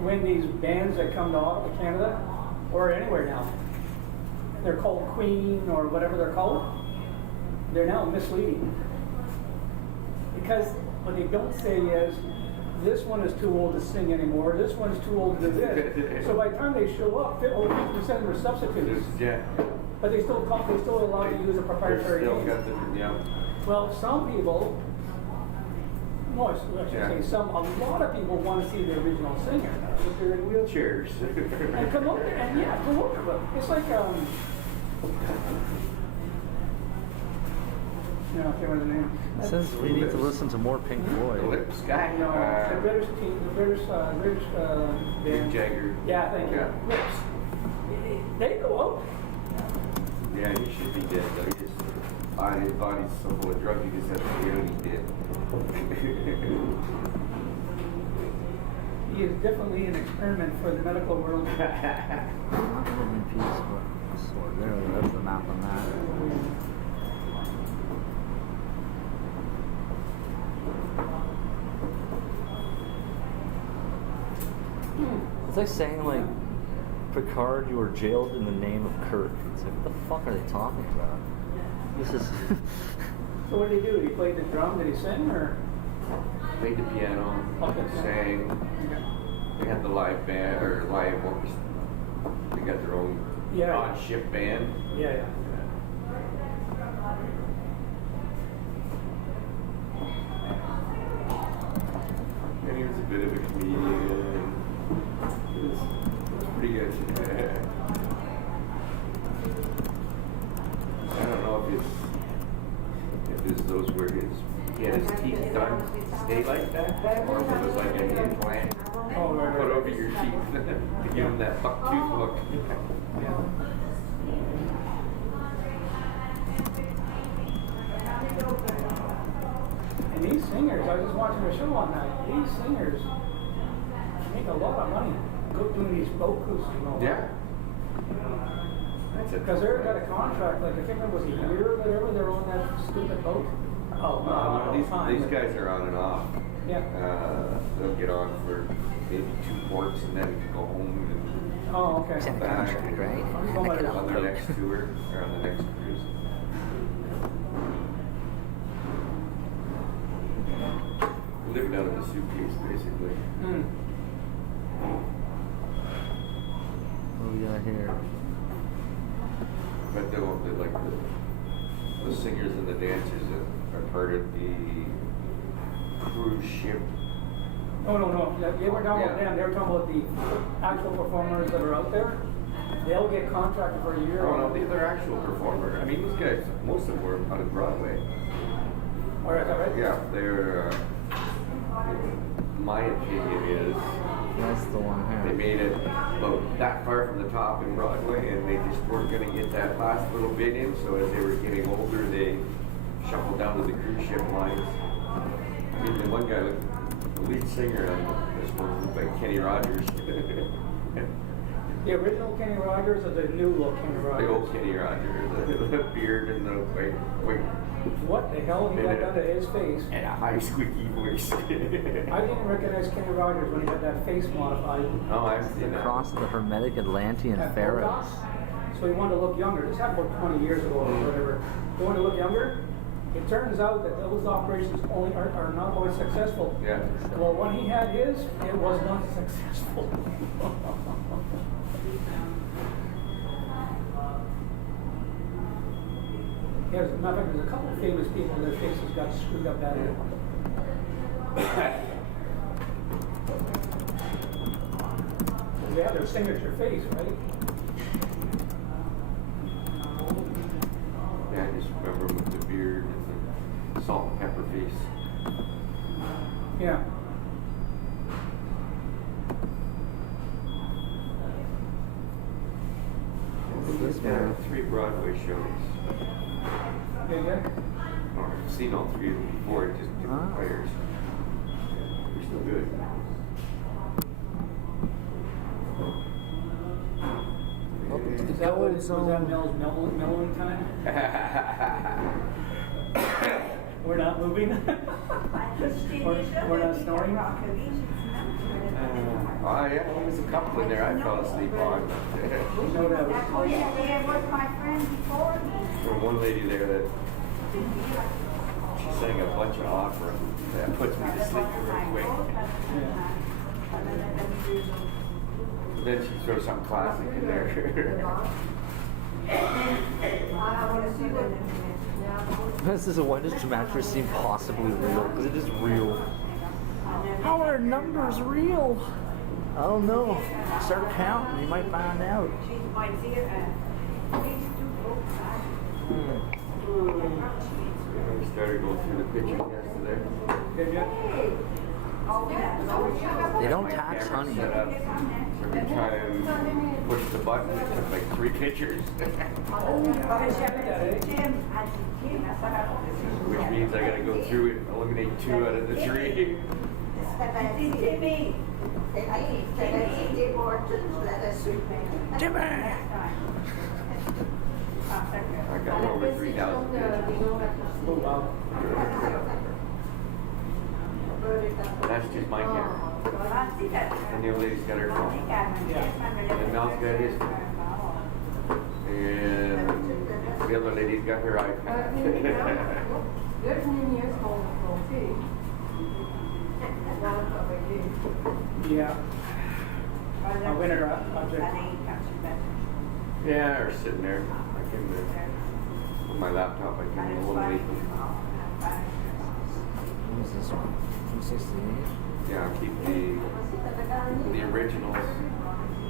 When these bands that come to Canada, or anywhere now, they're called Queen or whatever they're called, they're now misleading. Because what they don't say is, this one is too old to sing anymore, this one's too old to do this. So by the time they show up, over 50% of them are substitutes. Yeah. But they still allowed to use a proprietary Still name. got the, yeah. Well, some people, no, I should say a lot of people want to see the original singer. If they're in wheelchairs. And come over and go over them. It's like, I can't remember the name. It says we need to listen to more Pink The Floyd. Lips guy. No, the British team, the British Mick band. Jagger. Yeah, thank you. Yeah. Lips. They go out. Yeah, he should be dead though. He just his body's so full of drugs, he just has to get what he did. He is definitely an experiment for the medical world. Not in peace, but sword. There's the map on that. It's like saying like Picard, you were jailed in the name of Kirk. It's like, what the fuck are they talking about? This is So what did he do? He played the drum? Did he sing or? Played the piano, Okay. sang. They had the live band or live orchestra. They got their own on-ship band. Yeah. And he was a bit of a comedian. It was pretty good. I don't know if those were he had his teeth done to stay like that, or if it was like an implant Oh, right. put over your teeth to give him that buck tooth look. And these singers, I was just watching a show on that. These singers make a lot of money doing these boat cruises and all Yeah. That's it. Because they've got a contract, like I think it was a year or whatever, they're on that stupid boat. Oh, no, all the time. These guys are on and off. Yeah. They'll get on for maybe 2 ports and then go home Oh, okay. It's in the Back. contract, right? Oh, my Heck it and up. on their next tour or on the next cruise. Living out of a suitcase, basically. Hmm. What do we got here? But the singers and the dancers are part of the cruise ship. Oh, no. They were talking about Yeah. them. They were talking about the actual performers that are out there. They'll get contracted for a year. Oh no, these are actual performers. I mean, these guys, most of them were out of Broadway. Or is that right? Yeah, they're. My opinion is That's the one they here. made it about that far from the top in Broadway, and they just weren't going to get that last little bit in. So as they were getting older, they shuffled down to the cruise ship lines. I mean, the one guy, the lead singer on this one, was like Kenny Rogers. The original Kenny Rogers or the new look Kenny The Rogers? old Kenny Rogers, the beard and the white What the hell he got done to his face? and a high squeaky voice. I didn't recognize Kenny Rogers when he had that face modified. Oh, I've seen that. Cross of the Hermetic Atlantean At Pharaohs. Botox. So he wanted to look younger. This happened about 20 years ago or whatever. He wanted to look younger. It turns out that those operations only are not always successful. Yeah. Well, when he had his, it was not successful. There's a couple of famous people their faces got screwed up badly. They have their signature face, right? Yeah, I just remember with the beard and the salt and pepper face. Yeah. This Yeah, guy. 3 Broadway shows. Yeah. I've seen all 3 of them before, just different Ah. players. They're still good. Is that what it is? Was that Mel's mellowing time? We're not moving? We're not snoring? Oh yeah, there was a couple in there I fell asleep on. No doubt. Oh, yeah, there was my friend before me. There was one lady there that she sang a bunch of opera that puts me to sleep real quick. Then she throws some classic in there. This is why does mattress seem possibly real? Because it is real. How are numbers real? I don't know. Start counting, you might find out. We started going through the pictures yesterday. Did ya? They don't tax honey. Set up. Every time push the button, it took like 3 pictures. Which means I gotta go through it and eliminate 2 out of the 3. I got over 3,000 pictures. Oh, wow. That's just my camera. And the old lady's got her phone. And Mel's got his phone. And the other lady's got her iPad. Yeah. A winner object. Yeah, or sitting there. I can, with my laptop, I can eliminate them. What is this one? 268? Yeah, I'll keep the originals.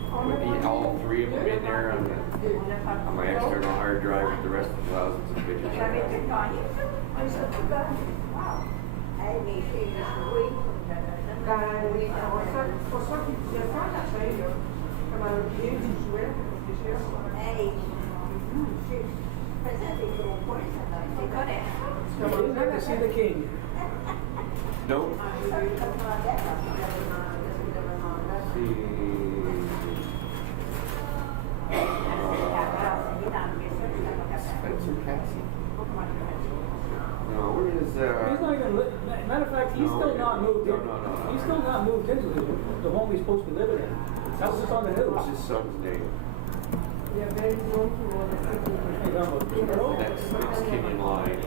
With all 3 of them in there on my external hard drive with the rest of the thousands of pictures. Good to see the king. Nope. See. Spencer Cassie. No, where is He's not even, matter of fact, he's No, still not moved in. no. He's still not moved into the home he's supposed to be living in. That's what's on the news. What's his son's name? He's on the road. Next kid in line.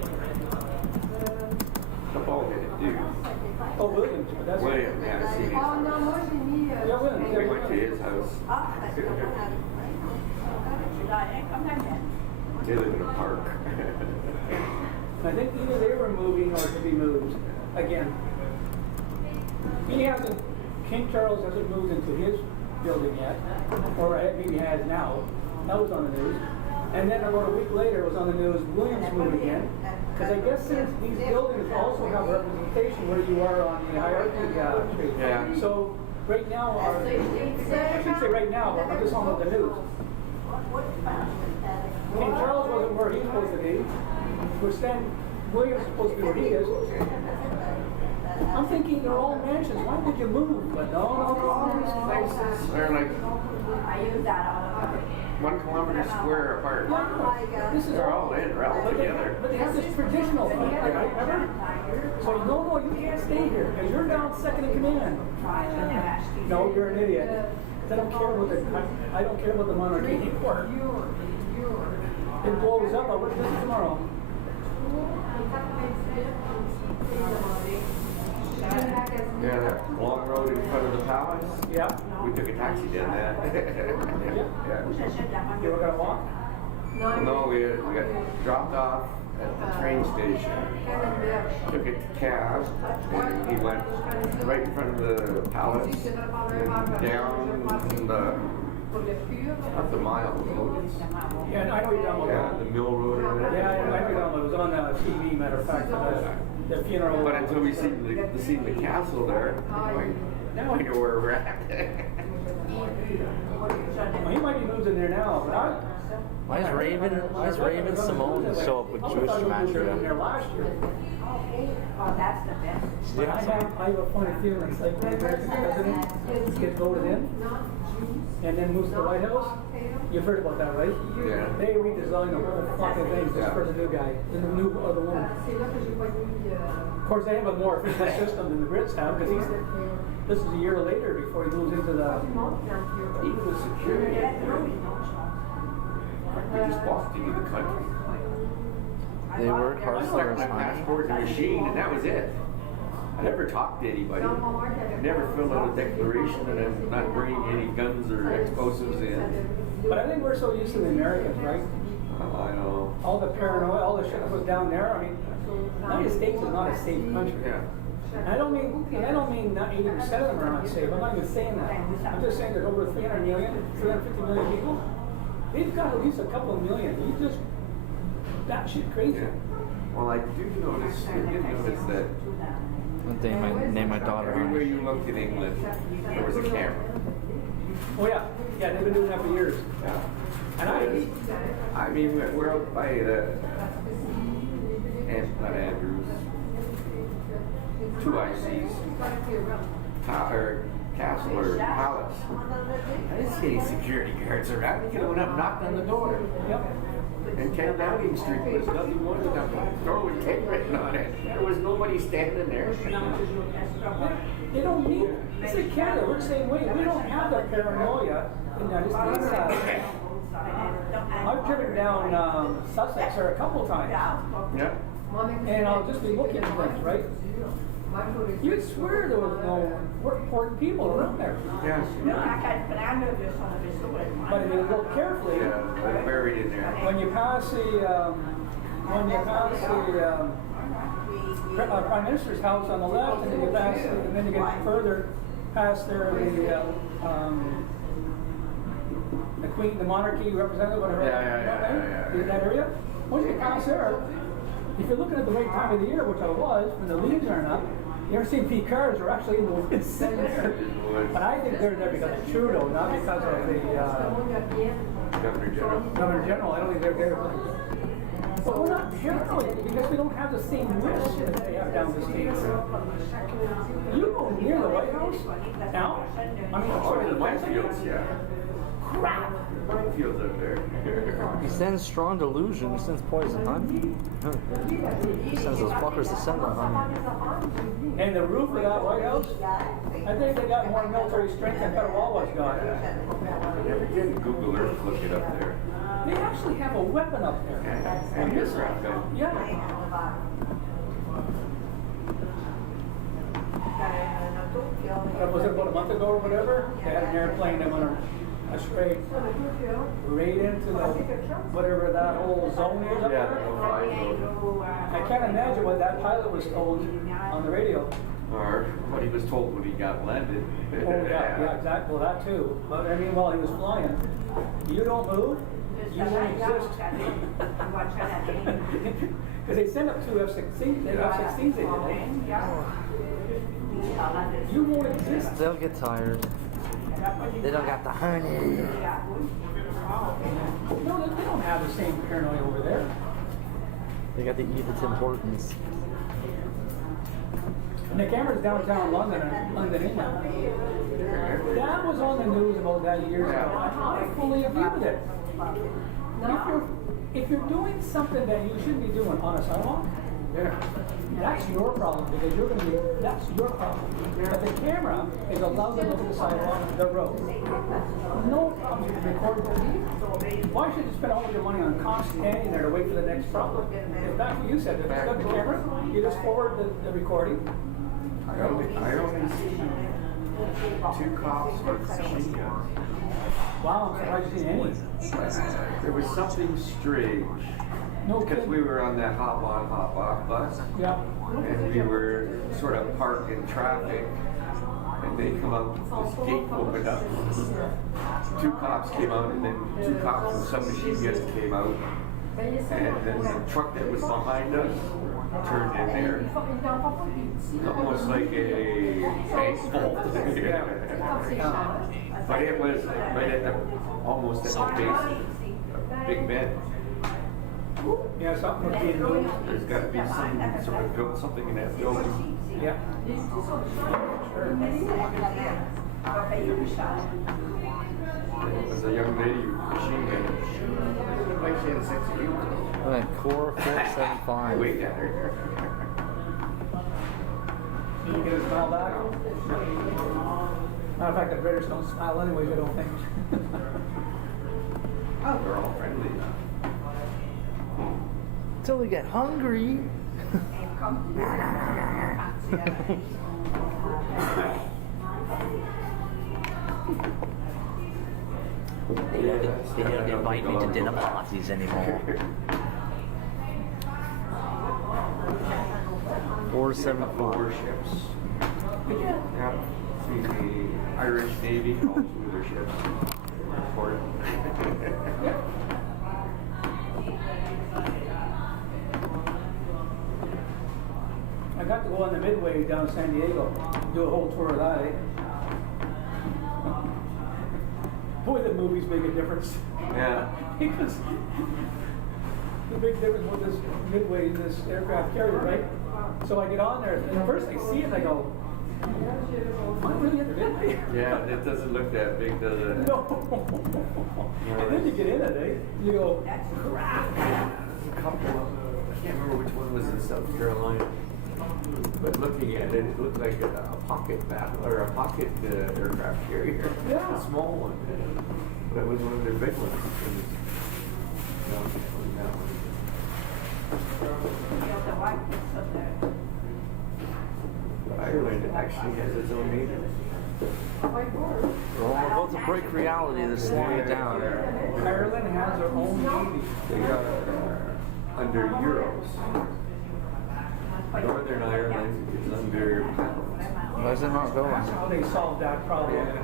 The bald-headed dude. Oh, Williams, but that's. William, yeah, I see his Oh house. non, moi j'ai mis. Yeah, Williams. We went to his house. Ah, d'accord. Comme la mienne. They live in a park. And I think either they were moving or to be moved again. He hasn't, King Charles hasn't moved into his building yet, or maybe has now. That was on the news. And then about a week later, it was on the news, Williams moved again. Because I guess since these buildings also have representation where you are on the hierarchy tree. Yeah. So right now, I should say right now, but I'm just on the news. King Charles wasn't where he's supposed to be. Which then Williams is supposed to be where he is. I'm thinking they're all mansions. Why would you move? But no. These places are like I use that all the time. 1 kilometer square apart. This is They're all in, they're all together. But they have this traditional thing, like, remember? So no, you can't stay here because you're down second in command. No, you're an idiot. I don't care about I don't care about the monarchy anymore. It blows up. I would visit tomorrow. Yeah, that long road in front of the palace. Yeah. We took a taxi down there. You were gonna walk? No, we got dropped off at the train station. Took a cab, and he went right in front of the palace, and down up the mile road. Yeah, I know you're done with Yeah, that. the Mill Road or whatever. Yeah, I know you're done with it. It was on TV, matter of fact, the funeral. But until we see the castle there, I'm like, now I know where we're at. Well, he might be moved in there now, but Why is Raven Simone show up with Jewish in there gematria? last year. Oh, that's the best. But I have a funny feeling it's like when the American president gets voted in and then moves to the White House. You've heard about that, right? Yeah. They redesign the whole fucking thing just for the new guy, the new other woman. Of course, they have a more efficient system than the Brits have because this is a year later before he moves into the. Even the security, we just walked into the country. They work hard I for stuck us, my honey. passport in the machine, and that was it. I never talked to anybody. Never filled out a declaration that I'm not bringing any guns or explosives in. But I think we're so used to the Americans, right? I know. All the paranoia, all the shit that was down there. I mean, the United States is not a safe country. Yeah. And I don't mean not 80% of them are unsafe. I'm not even saying that. I'm just saying there's over 300 million, 350 million people. They've got at least a couple of million. You just that shit crazy. Yeah. Well, I did notice that Name my daughter everywhere honey. you looked in England, there was a camera. Oh yeah, they've been doing that for years. Yeah. And I mean, we're out by the not Andrews, 2 ICs, or Castle or Palace. I didn't see any security guards around. You could have went up and knocked on the door. Yep. And 10 Downing Street was nothing more than a door with King written on it. There was nobody standing there. They don't need. It's like Canada. We're the same way. We don't have that paranoia in the United States. I've driven down Sussex there a couple times, Yeah. and I'll just be looking at things, right? You'd swear there was no important people around there. Yeah. But if you look carefully, Yeah, they're buried in there. when you pass the Prime Minister's house on the left, and then you pass, and then you get further past there, the Queen, the monarchy representative, whatever. Yeah. In that area. Once you pass there, if you're looking at the right time of the year, which I was, when the leaves aren't up, you ever seen P cars are actually in the woods sitting there. But I think they're there because of Trudeau, not because of the Governor General. Governor General. I don't think they're there. But we're not paranoid because we don't have the same risk that they have down the States. You go near the White House now? I mean, Oh, sorry, the the minefields, yeah. crap. Minefields up there. He sends strong delusion. He sends poison honey. He sends those fuckers to send the honey. And the roof of that White House, I think they got more military strength than Petawawa's got. Never did Google Earth look it up there. They actually have a weapon up there. And aircraft gun. Yeah. Was it about a month ago or whatever? They had an airplane that went straight right into the whatever that whole zone is up Yeah, there. the fly zone. I can't imagine what that pilot was told on the radio. Or what he was told when he got landed. Oh yeah, exactly. Well, that too. But I mean, while he was flying, you don't move, you won't exist. Because they sent up two F-16s. They F-16s. They did. You won't exist. They'll get tired. They don't got the honey. No, they don't have the same paranoia over there. They got the evil Tim Hortons. And the camera's downtown London, England. That was on the news about that years ago. I fully agree with it. If you're doing something that you shouldn't be doing on a sidewalk, that's your problem because that's your problem. But the camera is allowed to look at the sidewalk, the road. No problem with recording. Why should you spend all of your money on cops standing there to wait for the next problem? If that's what you said, if you got the camera, you just forward the recording. I only see 2 cops with machine guns. Wow, I'm surprised you seen any. There was something strange. No Because kidding. we were on that hop on, hop off bus, Yeah. and we were sort of parked in traffic, and they come out, this gate opened up. 2 cops came out, and then 2 cops with some machine guns came out, and then the truck that was behind us turned in there. Almost like a bank vault. But it was right at the, almost at the base of Big Ben. Yeah, something was being moved. There's got to be something in that building. Yeah. There was a young lady with a machine gun. She looked like she had a sense of humor. Okay, Core 475. Wait at her. Did you get a smile back? Matter of fact, the British don't smile anyways, I don't think. They're all friendly. Until we get hungry. They don't invite me to dinner parties anymore. 475. Warships. Yeah. See the Irish Navy, all 2 of their ships. Port. I got to go on the Midway down in San Diego, do a whole tour of that, eh? Boy, the movies make a difference. Yeah. Because the big difference with this Midway, this aircraft carrier, right? So I get on there, and first I see it, and I go, am I really at the Midway? Yeah, it doesn't look that big, does it? No. And then you get in it, eh? You go, crap. A couple of, I can't remember which one was in South Carolina, but looking at it, it looked like a pocket battle or a pocket aircraft carrier. Yeah. A small one. But it was one of their big ones. Ireland actually has its own navy. We're about to break reality. They're slowing it down. Ireland has their own navy. They are under Euros. Northern Ireland is under pounds. Why is it not going? That's how they solved that problem. Yeah.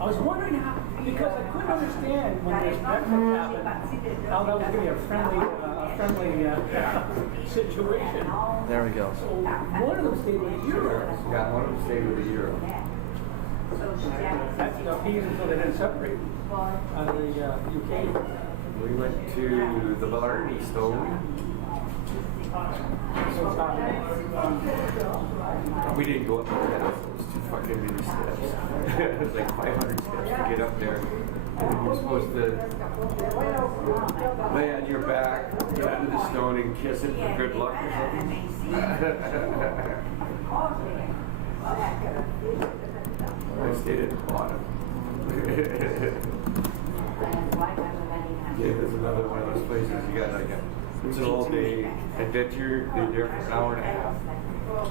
I was wondering how, because I couldn't understand when this Brexit happened, how that was going to be a friendly situation. There we go. So one of them stayed with the euro. Yeah, one of them stayed with the Euro. That's the appease until they didn't separate out of the UK. We went to the Blarney Stone. We didn't go up there yet. It was too fucking many steps. It was like 500 steps to get up there. And then you're supposed to lay on your back, get under the stone, and kiss it for good luck or something. I stayed at the bottom. Yeah, there's another one of those places you got like it's an all day adventure. They're there for an hour and a half. Well,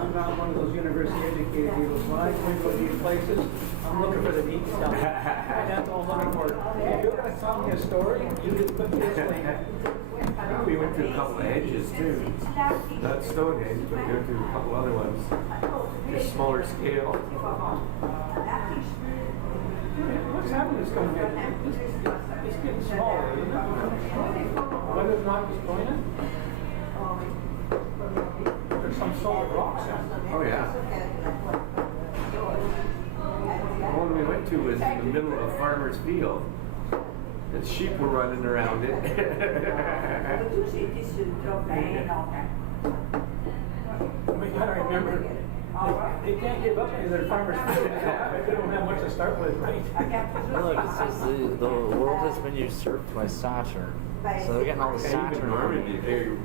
I'm not one of those university educated people. When I go to these places, I'm looking for the neat stuff. And that's all I'm looking for. If you're going to tell me a story, you just put this thing. We went to a couple of edges too. Not Stonehenge, but we went to a couple other ones. Just smaller scale. What's happening to Stonehenge? It's getting smaller, isn't it? Whether it's not disappointed? There's some solid rocks out there. Oh yeah. The one we went to was in the middle of a farmer's field. And sheep were running around it. We gotta remember, they can't give up because they're farmers. They don't have much to start with, right? Look, it says the world has been usurped by Saturn. So they're getting all the And even Saturn. Normandy,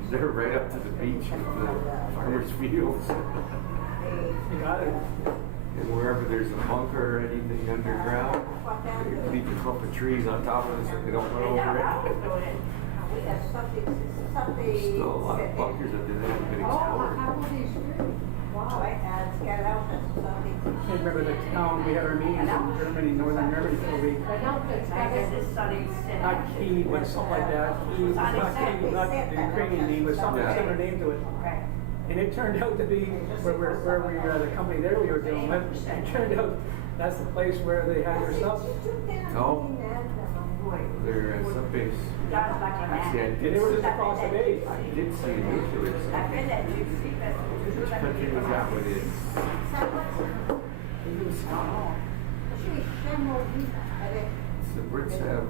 they're right up to the beach of the farmer's fields. You got it. And wherever there's a bunker or anything underground, they leave a clump of trees on top of it so they don't run over it. Still a lot of bunkers up there that haven't been explored. Can't remember the town, we had our meetings in Germany, northern Germany for a week. Not Kyiv, but something like that. Kyiv, not Kyiv, not the Ukrainian name, but something Yeah. similar name to it. And it turned out to be where we the company there we were dealing with. It turned out that's the place where they had their stuff. Oh, they're some base. Actually, I And did they were just across the bay. I did see a nuclear site. Which country was that one in? The Brits have.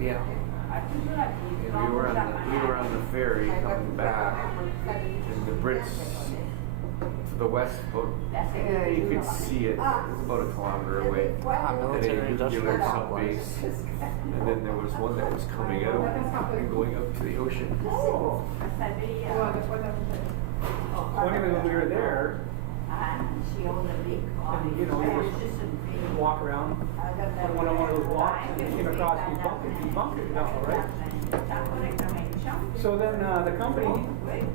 Yeah. And we were on the ferry coming back, and the Brits to the west, about you could see it. It was about a kilometer away. Military industrial Nuclear complex. subbase. And then there was one that was coming out and going up to the ocean. So anyway, when we were there, and you know, we just walk around, went on one of those walks, and came across these bunkers, you know, right? So then the company, Kevin,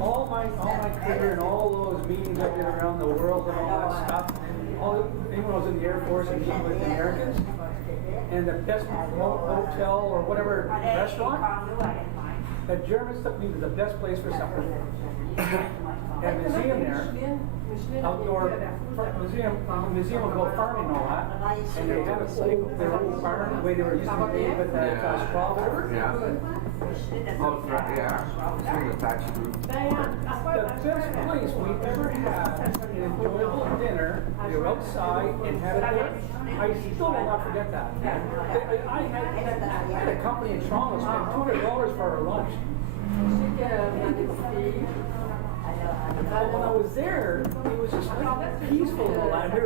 all my career and all those meetings I did around the world and all that stuff, anyone was in the Air Force and meeting with the Americans, and the best hotel or whatever restaurant, the Germans took me to the best place for supper. At a museum there, outdoor museum of both farming and all that, and they had their old farm, the way they were used to be with that straw river. Yeah. Oh, right, yeah. It's in the tax group. The best place we ever had an enjoyable dinner. We were outside and had it there. I still will not forget that. I had a company in Toronto spend $200 for our lunch. But when I was there, it was just like peaceful and all that. I don't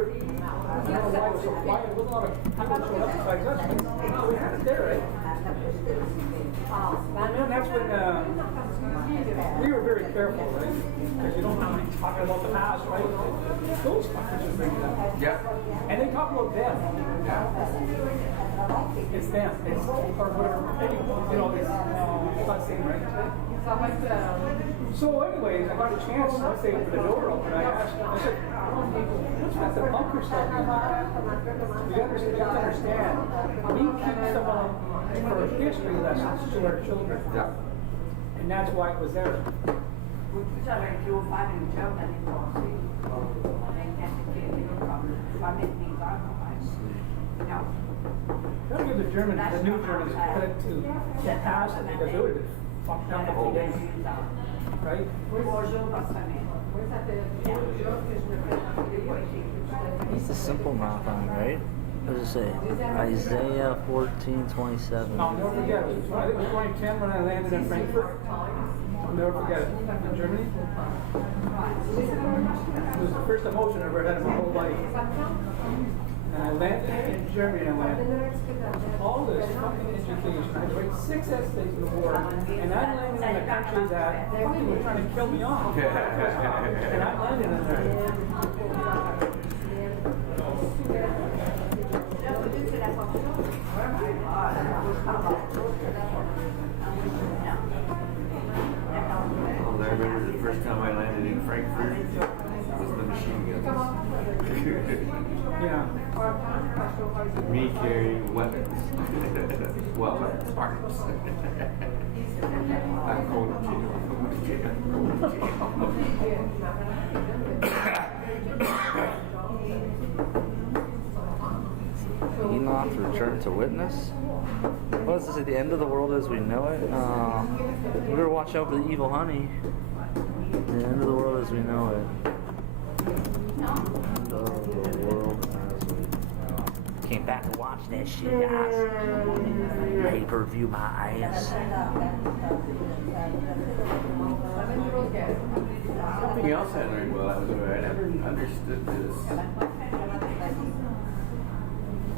know why it was so quiet. There wasn't a lot of people showing up besides us. So we had it there, right? And then that's when we were very careful, right? Because you don't want to be talking about the past, right? Those fuckers just bring it up. Yeah. And they talk about them. It's them. It's or whatever. You know, it's not saying right. So anyways, I got a chance, let's say, with the door open, I asked, I said, what's with the bunker stuff? You have to understand, we keep some of them for history lessons to our children. Yeah. And that's why it was there. Gotta give the Germans, the new Germans, credit to get past it because they would have been fucked down for days. Right? It's a simple math on it, right? What does it say? Isaiah 14:27. I'll never forget it. I think it was 2010 when I landed in Frankfurt. I'll never forget it. In Germany. It was the first emotion I ever had in my whole life. And I landed in Germany and I went, all this fucking education. I had to write 6 essays in the war. And I landed in a country that fucking were trying to kill me off. And I landed in there. Well, I remember the first time I landed in Frankfurt was the machine guns. Yeah. Me carrying weapons. Well, arms. I'm going to Enoch returned to witness. What does this say? The end of the world as we know it? We better watch out for the evil honey. The end of the world as we know it. End of the world as we know it. Came back to watch that shit, guys. Pay-per-view my ass. Something else I learned while I was there, I never understood this.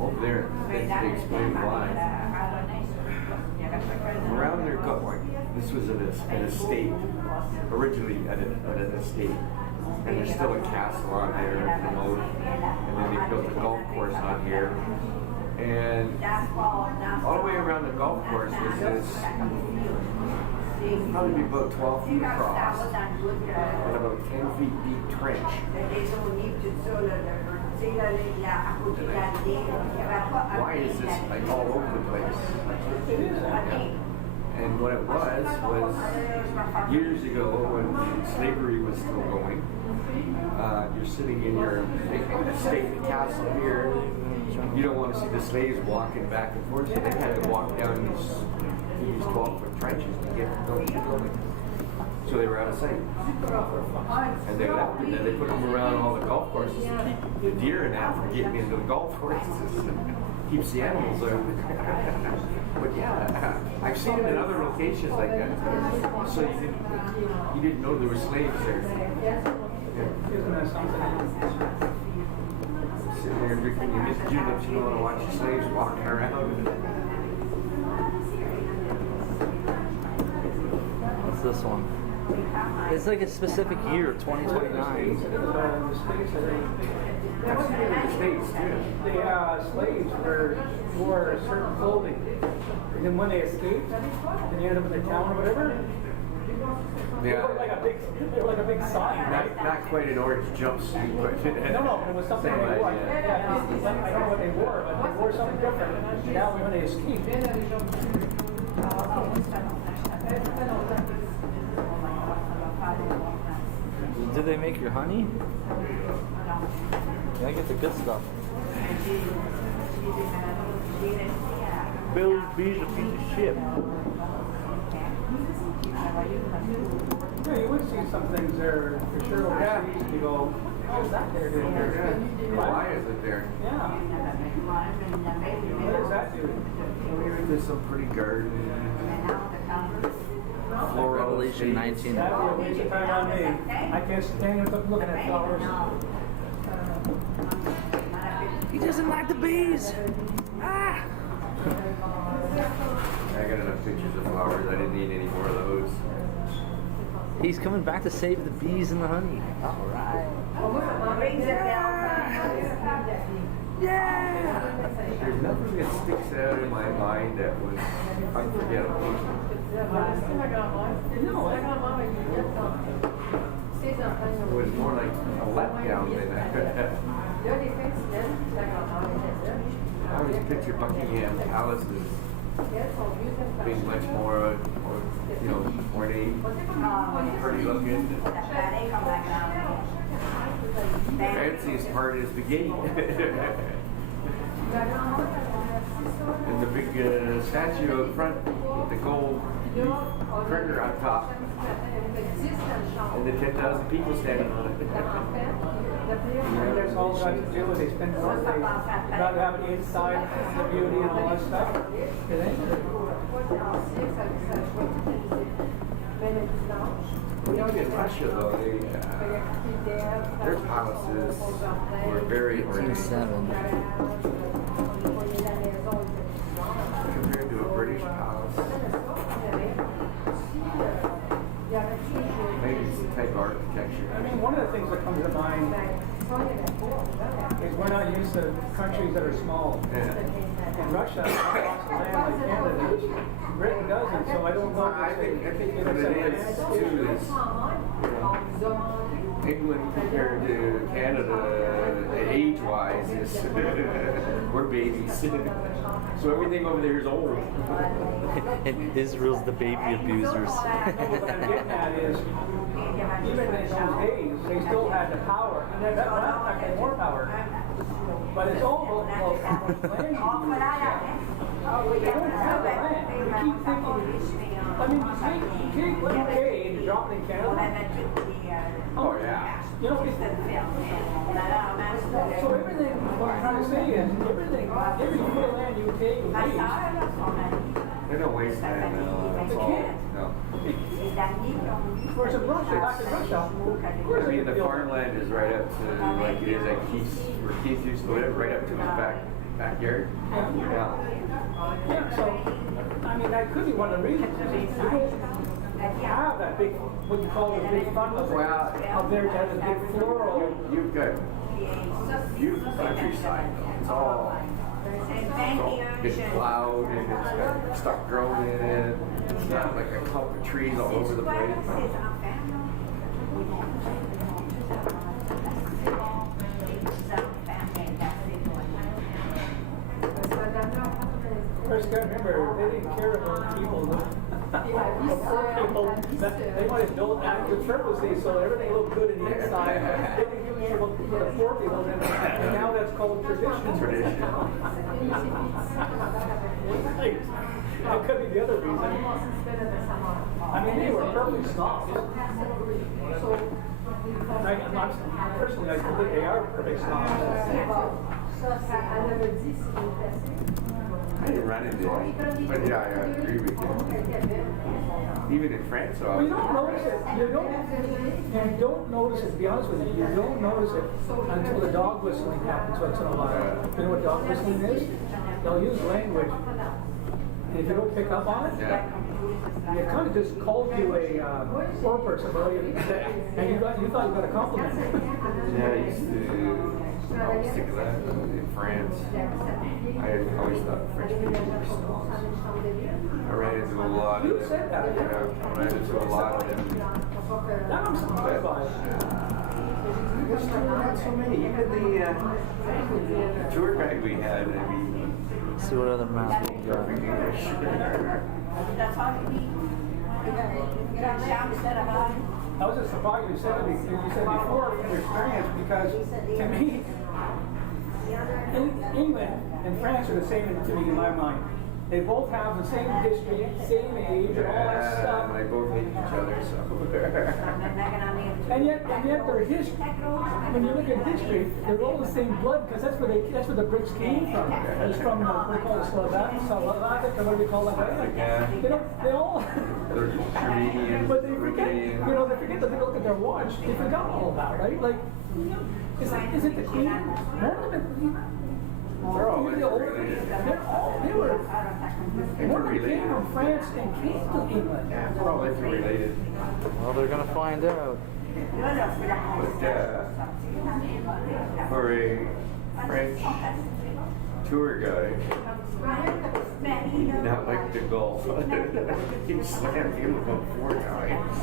Over there, they explain why. Around their gut, this was an estate, originally at an estate, and there's still a castle on there, you know, and then they built a golf course on here, and all the way around the golf course was this, probably about 12 feet across, and about 10 feet deep trench. Why is this like all over the place? And what it was years ago when slavery was still going, you're sitting in your estate castle here, you don't want to see the slaves walking back and forth, so they had to walk down these 12-foot trenches to get to the building. So they were out of sight. And they left, and then they put them around all the golf courses to keep the deer and that from getting into the golf courses. Keeps the animals out. But yeah, I've seen them in other locations like that. So you didn't know there were slaves there. Isn't that something? Sitting there drinking your Miss Juleps, you don't want to watch the slaves walking around. What's this one? It's like a specific year, 2029. That's in the States too. The slaves wore certain clothing. And then when they escaped, and they ended up in the town or whatever, they Yeah. looked like a big sign, right? Not quite an orange jumpsuit, but No, it was something same they wore. idea. Yeah, I don't know what they wore, but they wore something different. Now when they escaped. Did they make your honey? Yeah, I get the good stuff. Billy B's a piece of shit. Yeah, you would see some things there for sure overseas, and you go, how's that there doing there? Why is it there? Yeah. What does that do? There's some pretty garden. Revelation 19. That'd be a waste of time on me. I can't stand looking at flowers. He doesn't like the bees. Ah! I got enough pictures of flowers. I didn't need any more of those. He's coming back to save the bees and the honey. All right. Yeah! There's nothing that sticks out in my mind that was unforgettable. It was more like a letdown than that. I always picture Buckingham Palace as being much more, ornate, pretty looking. The fanciest part is the gate. And the big statue out front with the gold critter on top. And the 10,000 people standing on it. And that's all got to do with they spend more, they rather have it inside, the beauty and all that stuff. It ain't. You know, in Russia though, their palaces were very ornate 7. compared to a British palace. Maybe it's the type of architecture. I mean, one of the things that comes to mind is we're not used to countries that are small. Yeah. In Russia, has lots of land like Canada. Britain doesn't, so I don't know. I think what it is too is England compared to Canada, age-wise, is we're babies. So everything over there is old. And Israel's the baby abusers. What I'm getting at is, even in those days, they still had the power, and that had more power. But it's all about land. They don't have the land. They keep thinking. I mean, you take UK and drop it in Canada. Oh yeah. You know, so everything, what I'm trying to say is, every foot of land you take is waste. They don't waste land now. It's all, no. Whereas in Russia, back in Russia, of course I they mean, the build- farmland is right up to, like it is at Keith, where Keith used to live, right up to his backyard. Yeah. Yeah, so, I mean, that could be one of the reasons. Is you don't have that big, what you call the big fundus Well, up there to have this big floral. You've got beautiful countryside though. It's all big cloud and it's got stuff growing in it. It's not like a clump of trees all over the place. First, you gotta remember, they didn't care about people. They wanted to build that with purposes so everything looked good in the inside. They didn't give a shit about the poor people, and now that's called tradition. Tradition. That could be the other reason. I mean, they were perfect snobs. Personally, I think they are perfect snobs. I didn't run into it. But yeah, I agree with you. Even in France, Well, you don't notice it. You don't notice it. To be honest with you, you don't notice it until the dog whistling happens once in a while. You know what dog whistling is? They'll use language, and if you don't pick up on it, you kind of just called you a poor person, and you thought you got a compliment. Yeah, I used to. I was sick of that in France. I always thought French people were snobs. I ran into a lot of them. You said that. Yeah, I ran into a lot of them. That I'm surprised by. There's still not so many. Even the tour guide we had, I mean, See what other maps we got. perfect English. I was just surprised you said before from your experience, because to me, England and France are the same to me in my mind. They both have the same history, same age, and all that stuff. They both hate each other, so. And yet their history, when you look at history, they're all the same blood, because that's where the Brits came from. It's from what we call Slavic, or what do we call that? Yeah. They all. They're Armenian, But they forget, Romanian. they forget that they look at their watch. They forgot all about, right? Like, is it the Queen? None of them. They're all Maybe the older- interrelated. they were. One of them came from France and came to England. Yeah, they're all interrelated. Well, they're gonna find out. But for a French tour guide, he did not like the golf. He slammed him about 4 times.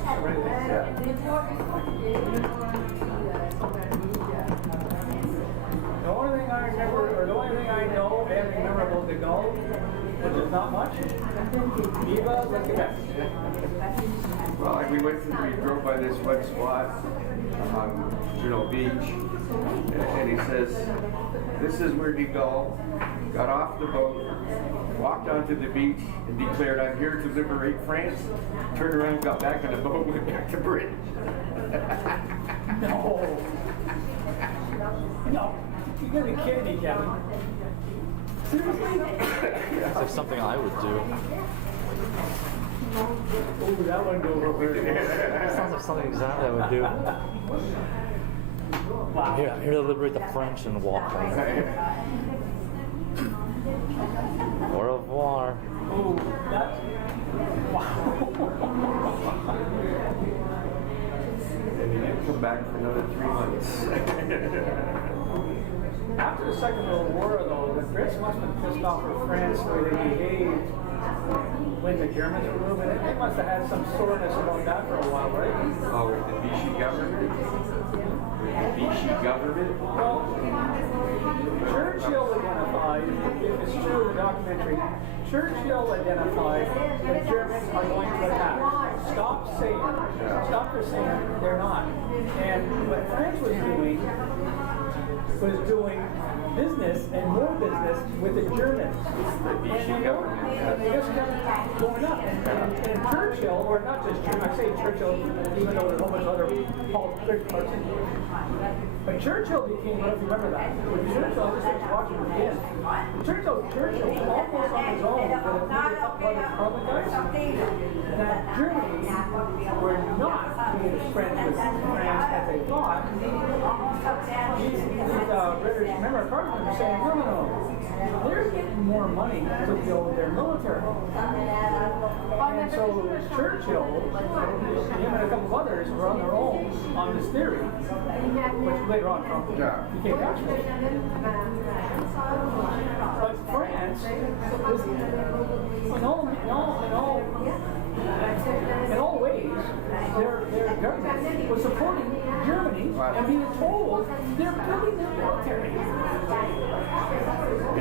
The only thing I remember, or the only thing I know and remember about the Gaulle, which is not much, Viva la Quebec. Well, we drove by this one spot on Juno Beach, and he says, "This is where De Gaulle got off the boat, walked onto the beach, and declared, "I'm here to liberate France." Turned around, got back on the boat, went back to Britain. No. No. You gotta be kidding me, Kevin. Seriously? It's like something I would do. Oh, that wouldn't go over very well. Sounds like something exactly I would do. Wow. I'm here to liberate the French and walk away. Au revoir. Oh, that's... Wow. And he didn't come back for another 3 months. After the Second World War, though, the Brits must have been pissed off with France the way they behaved when the Germans were moving. They must have had some soreness about that for a while, right? Oh, with the Vichy government? With the Vichy government? Well, Churchill identified, if it's true in the documentary, Churchill identified the Germans are going to attack. Stop their saying they're not. And what France was doing business and more business with the Germans. And they just kept going up. And Churchill, or not just Churchill, I say Churchill, even though there's a whole bunch of other political parts in it. But Churchill became, I don't know if you remember that. When Churchill, I just was watching it again. Churchill almost on his own, with a couple other Parliament guys, that Germany were not being as friends with France as they thought. These British, remember, Parliament were saying, no. They're getting more money to build their military. And so Churchill, him and a couple of others were on their own on this theory, which later on became factual. But France was, in all ways, their government was supporting Germany and being told they're building their military.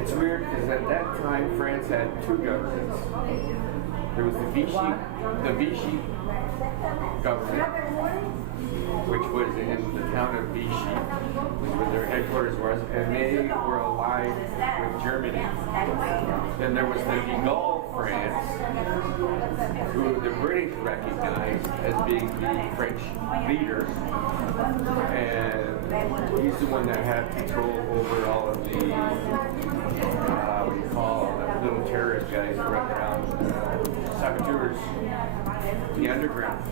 It's weird because at that time France had two governments. There was the Vichy government, which was in the town of Vichy, where their headquarters was, and they were allied with Germany. Then there was the de Gaulle France, who the British recognized as being the French leader, and he's the one that had control over all of the what do you call little terrorist guys who run around, saboteurs, the underground.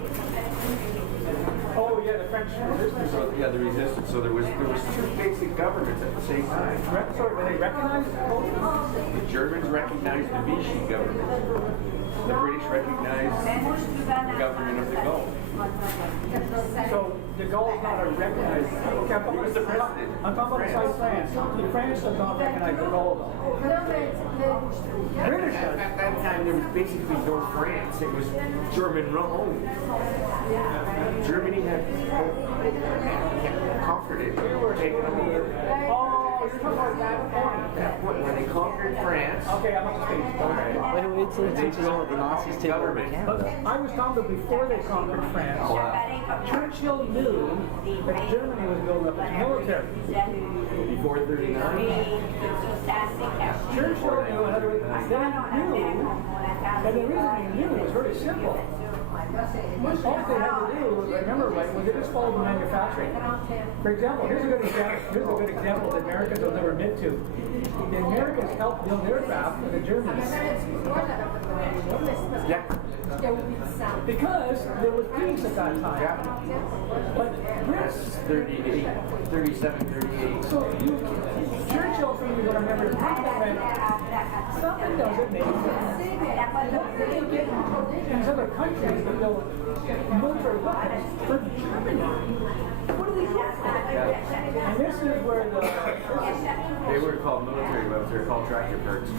Oh yeah, the French resistance. So, yeah, the resistance. So there was two basic governments at the same time. Sorry, were they recognized? The Germans recognized the Vichy government. The British recognized the government of the Gulf. So de Gaulle is not a recognized. Okay, I'm talking Who was the president? I'm talking about inside France. France does not recognize de Gaulle though. British does. At that time, there was basically no France. It was German-owned. Germany had conquered it. They were taken over. Oh, you're talking about that point. That point, when they conquered France. Okay, I'm not speaking. Wait till he teaches them what the Nazis take over Canada. I was talking about before they conquered France. Churchill knew that Germany was building up its military. Before 39. Churchill knew, in other words, they knew, and the reason they knew was very simple. All they had to do, remember, right, was they just followed the manufacturing. For example, here's a good example the Americans will never admit to. The Americans helped build aircraft for the Germans. Yeah. Because there was peace at that time. Yeah. But Brits, 38, 37, 38. so Churchill, for you to remember, the went, something doesn't make sense. What do they get in these other countries that build military weapons for Germany? What do they get for that? And this is where They were called military weapons. They were called tractor birds.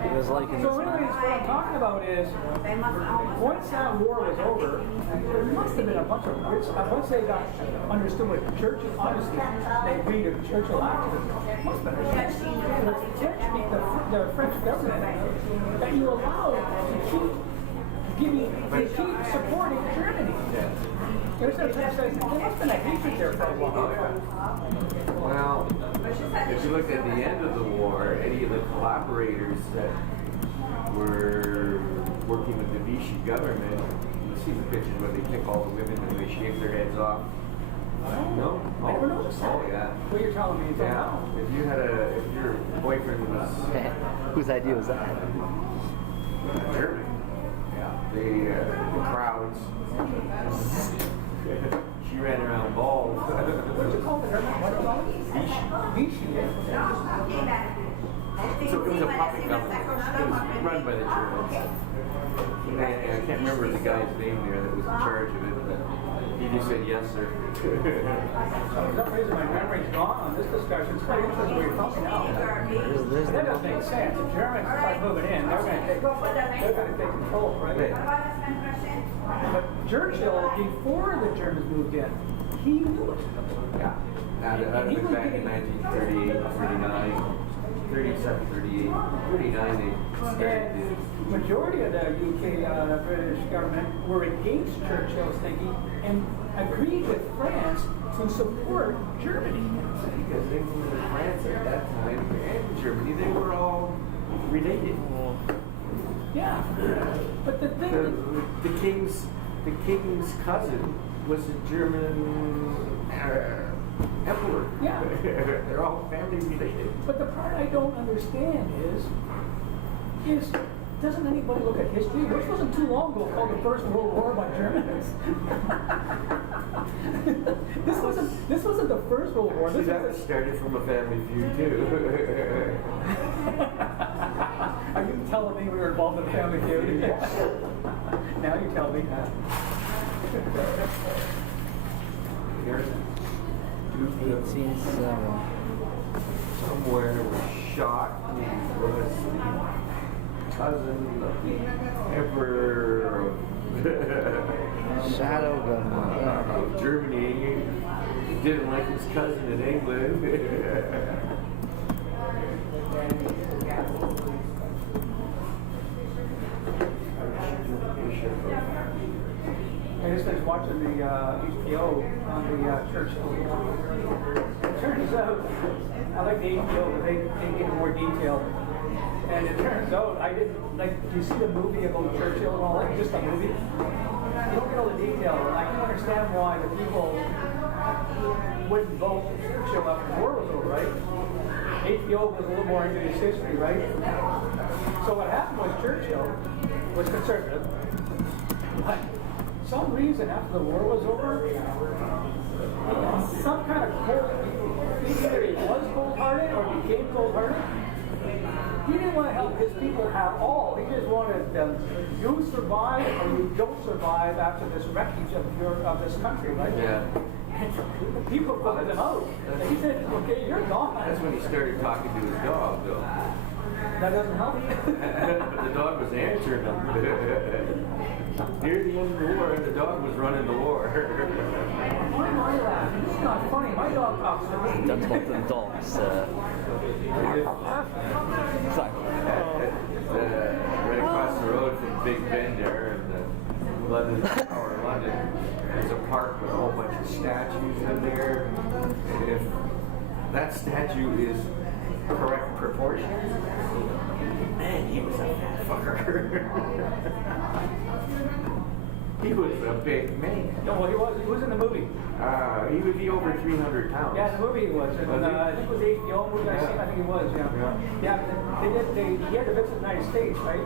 It was like in So anyways, what I'm talking about is, once that war was over, there must have been a bunch of Brits, once they got understood what Churchill, honestly, they agreed to Churchill after this, must have been the French government, that you allowed to they keep supporting Germany. There's a, there must have been a hatred there for a Oh, while. yeah. Well, if you look at the end of the war, any of the collaborators that were working with the Vichy government, you see the pictures where they pick all the women and they shave their heads off. No? I never noticed that. Oh, yeah. What you're telling me is Yeah. If your boyfriend was Whose idea was that? German, the crowds, she ran around bald. What's it called? The Herman? What about it? Vichy. So it was a puppet company. It was run by the Germans. And I can't remember the guy's name there that was in charge of it, but he just said yes, sir. For some reason, my memory's gone on this discussion. It's quite interesting where you're coming out. There's That doesn't make sense. If Germans start moving in, they're going to take control, right? But Churchill, before the Germans moved in, he knew it. Yeah. Now, that was back in 1938, 39, 37, 38, 39, they started And majority of the UK, British government were against Churchill's thinking and agreed with France to support Germany. because England and France at that time, and Germany, they were all related. Yeah. But the thing The king's cousin was a German emperor. Yeah. They're all family related. but the part I don't understand is doesn't anybody look at history, which wasn't too long ago called the First World War by Germans? this wasn't the First World War. See, This that was was started from a family feud too. Are you telling me we were involved in Family Feud? Now you tell me. Here's Duke of 1807. somewhere was shot. He was the cousin of the emperor Shadow gun. of Germany. Didn't like his cousin in England. I just was watching the HBO on the Churchill. It turns out, I like the HBO, but they get more detailed. And it turns out, I didn't, like, do you see the movie about Churchill and all that? Just a movie? You don't get all the detail. I can understand why the people wouldn't vote for Churchill after the war was over, right? HBO was a little more into his history, right? So what happened was Churchill was conservative. But some reason after the war was over, some kind of cold, either he was cold-hearted or became cold-hearted. He didn't want to help his people at all. He just wanted them, you survive or you don't survive after this wreckage of this country, right? Yeah. And people voted him out. He said, okay, you're gone. That's when he started talking to his dog, though. That doesn't help. But the dog was answering him. Near the end of the war, the dog was running the war. Why am I laughing? This is not funny. My dog talks to me. That's what the dogs. Sorry. Right across the road from Big Ben there in the London Tower of London, there's a park with a whole bunch of statues in there. And if that statue is correct proportion, man, he was a fat fucker. He was a big man. No, well, he was in the movie. He would be over 300 pounds. Yeah, in the movie he was. And, Was he? I think it was HBO movie I seen. I think he was, yeah. Yeah, he had to visit the United States, right?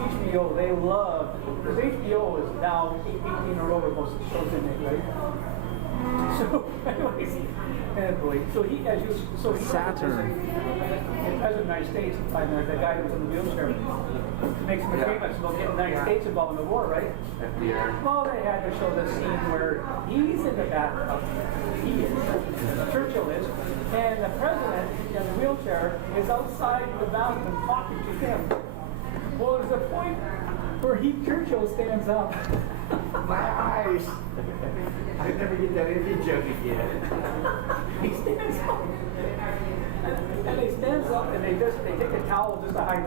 HBO, they loved, because HBO is now 18 or over most of the shows in it, right? So, anyways, so he, Saturn. the President of the United States, the guy who was in the wheelchair, makes some statements about getting the United States involved in the war, right? FDR. Well, they had to show the scene where he's in the bathtub. He is. Churchill is. And the president in the wheelchair is outside the bathroom talking to him. Well, there's a point where Churchill stands up. Nice! I never get that Indian joke again. He stands up. And they stands up and they take a towel just to hide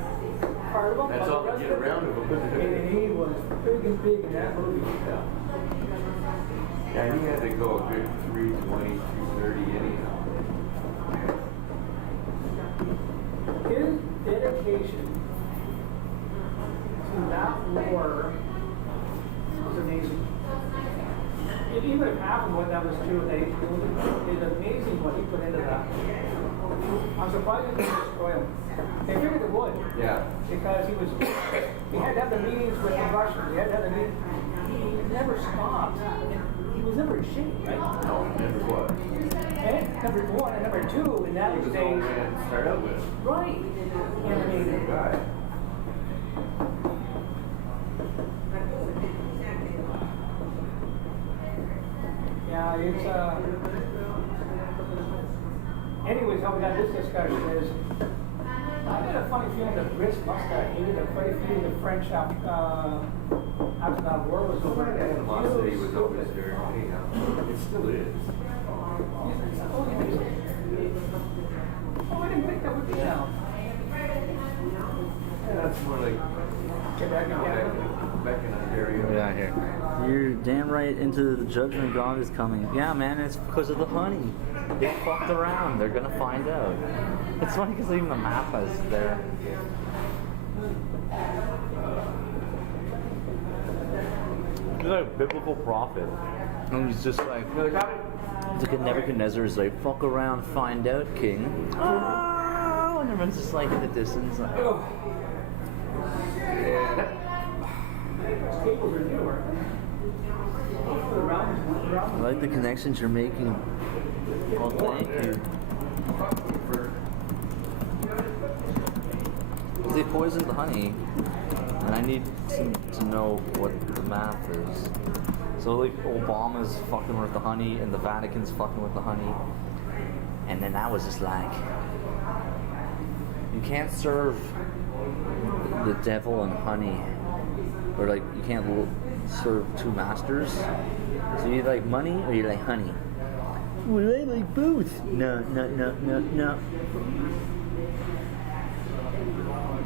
part of him. That's but all the to rest get of it- around him. And he was big in that movie. Yeah, he had to go a good 320, 230 anyhow. His dedication to that war was amazing. And even if half of what that was true, it's amazing what he put into that. I'm surprised it didn't destroy him. They figured it would. Yeah. Because he had to have the meetings with the Russians. He had to have the meetings. He never stopped. He was never ashamed, right? No, never was. And number one and number two, in that He was the days, old man to start out with. right? And I mean, Good guy. yeah, it's anyways, how we got this discussion is, I had a funny feeling that Brits must have hated him quite a few of the French after that war was over. Animosity was always there anyhow. It still is. Oh, you think so? Oh, I didn't think that would be now. Yeah, that's more like Quebec and Canada. back in Ontario. Yeah, here. You're damn right into the judgment of God is coming. Yeah, man, it's because of the honey. They fucked around. They're gonna find out. It's funny because even the map is there. He's like a biblical prophet. And he's just like, look at Nebuchadnezzar is like, fuck around, find out, king. Oh, and everyone's just like in the distance. Like, oh. Cables are newer. I like the connections you're making. Well, thank you. They poisoned the honey, and I need to know what the math is. So, like, Obama's fucking with the honey, and the Vatican's fucking with the honey. And then I was just like, you can't serve the devil and honey. Or, like, you can't serve two masters. So you like money or you like honey? Well, I like both. No.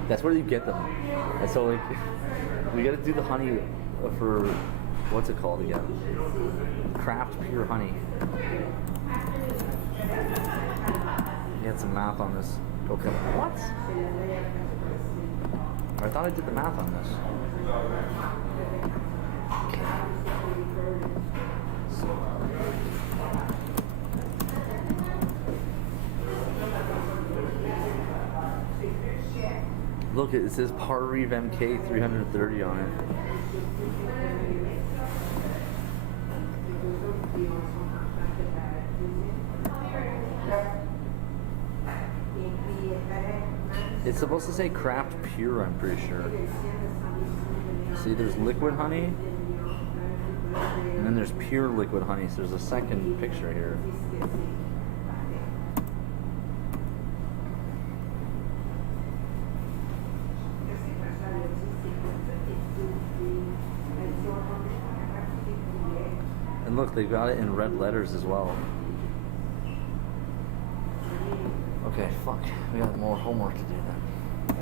That's where you get them. And so like, we gotta do the honey for, what's it called again? Craft pure honey. Get some math on this. Okay. What? I thought I did the math on this. Look, it says Parreeve MK 330 on it. It's supposed to say craft pure, I'm pretty sure. See, there's liquid honey, and then there's pure liquid honey, so there's a second picture here. And look, they got it in red letters as well. Okay, fuck. We got more homework to do then.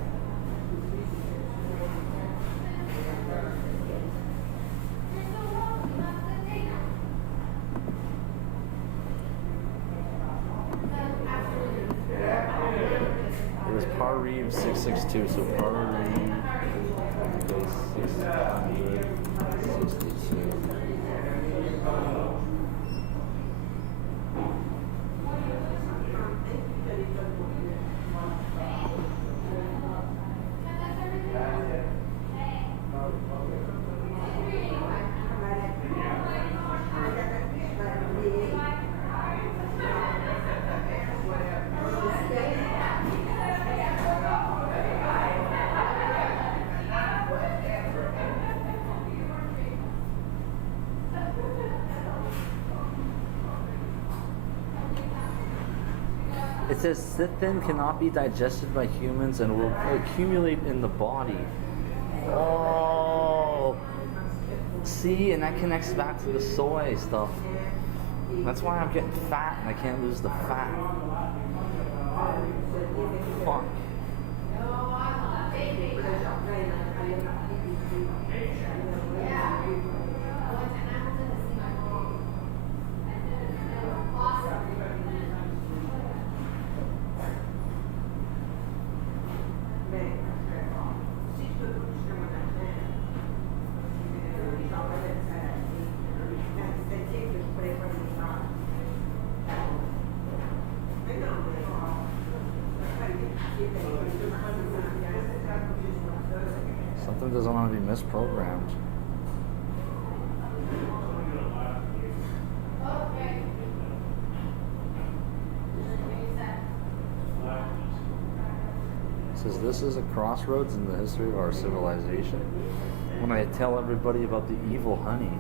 It was Parreeve 662, so Parreeve 662. It says sithin cannot be digested by humans and will accumulate in the body. Oh, see, and that connects back to the soy stuff. That's why I'm getting fat and I can't lose the fat. Fuck. Something doesn't want to be misprogrammed. It says this is a crossroads in the history of our civilization. When I tell everybody about the evil honey,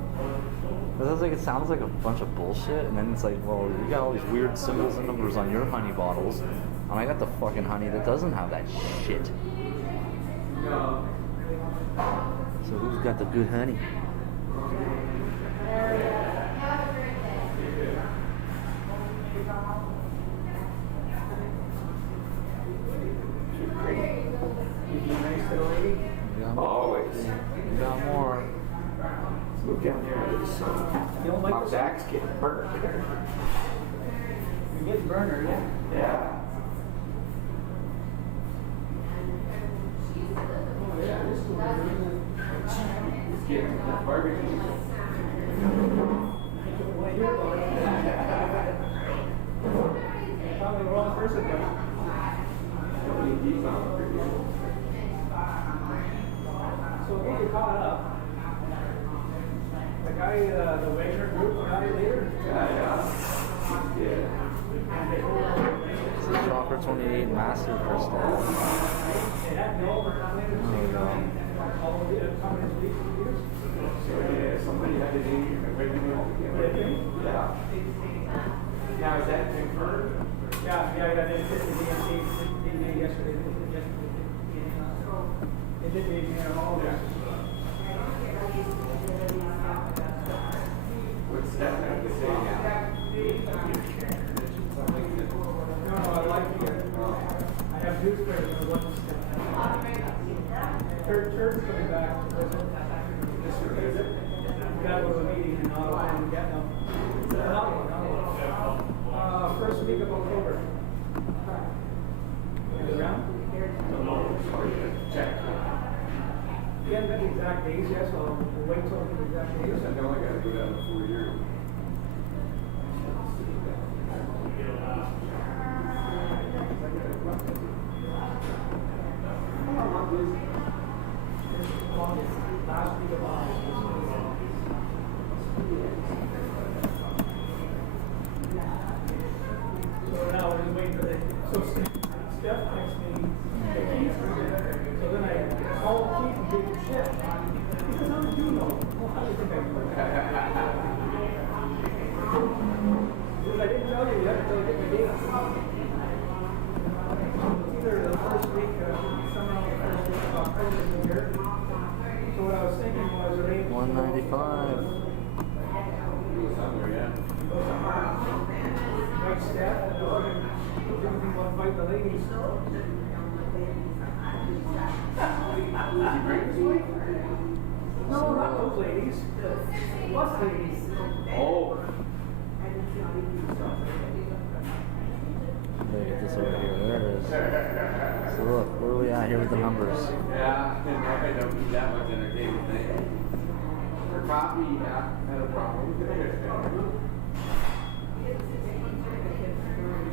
it sounds like a bunch of bullshit, and then it's like, well, you got all these weird symbols and numbers on your honey bottles, and I got the fucking honey that doesn't have that shit. So who's got the good honey? Always. You got more. Look down there. It's, You don't like my the back's getting burnt. You get burner, yeah. Yeah. Oh, yeah, this is It's getting barbecue. Probably the wrong person though. So get you caught up. The guy, the Wagner group guy later. Yeah. It's the Shocker 28 Master Crystal. They had no overcoming all of the communist leaders. So yeah, somebody had it in Yeah. Now is that confirmed? Yeah, they did the DNA yesterday. They did DNA on all this. What's that have to say now? No, I like it. I have newspapers on one step. Church coming back to visit. Got to go to a meeting in Ottawa and get them. First week of October. Is it around? Check. We haven't got the exact days yet, so we'll wait till the exact days. I know I gotta do that before you're. Last week of August. So now we're just waiting for the, so Steph texts me, hey Keith, so then I call Keith and give him shit. He says, how did you know? Well, how do you think I know? Because I didn't tell you yet until I get my date. It's either the first week, somehow the first week of October this year. So what I was thinking was arrange 195. Right step, and the other, everything about fight the ladies. No, not those ladies. Bus ladies. Oh. Let me get this over here. There it is. So look, where are we at here with the numbers? Yeah, I don't need that much entertainment thing. For coffee, yeah, not a problem.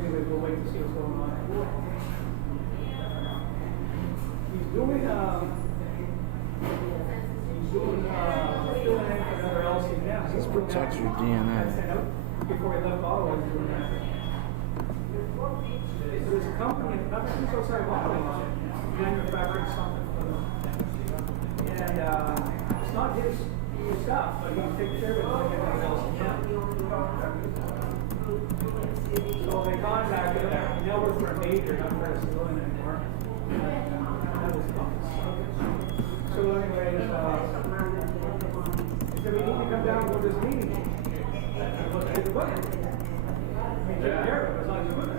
Anyways, we'll wait to see what's going on. He's doing, filling in for another LCM. This protects your DNA. Before he left Ottawa, he was doing that. There's a company, not just outside of Ottawa, manufacturing something for them. And it's not his stuff, but he takes care of it like everybody else can. So they contacted him. He now works for a major, not for a civilian anymore. That was tough. So anyways, he said, we need to come down and go to this meeting. What they do with it? We take care of it as long as you do it.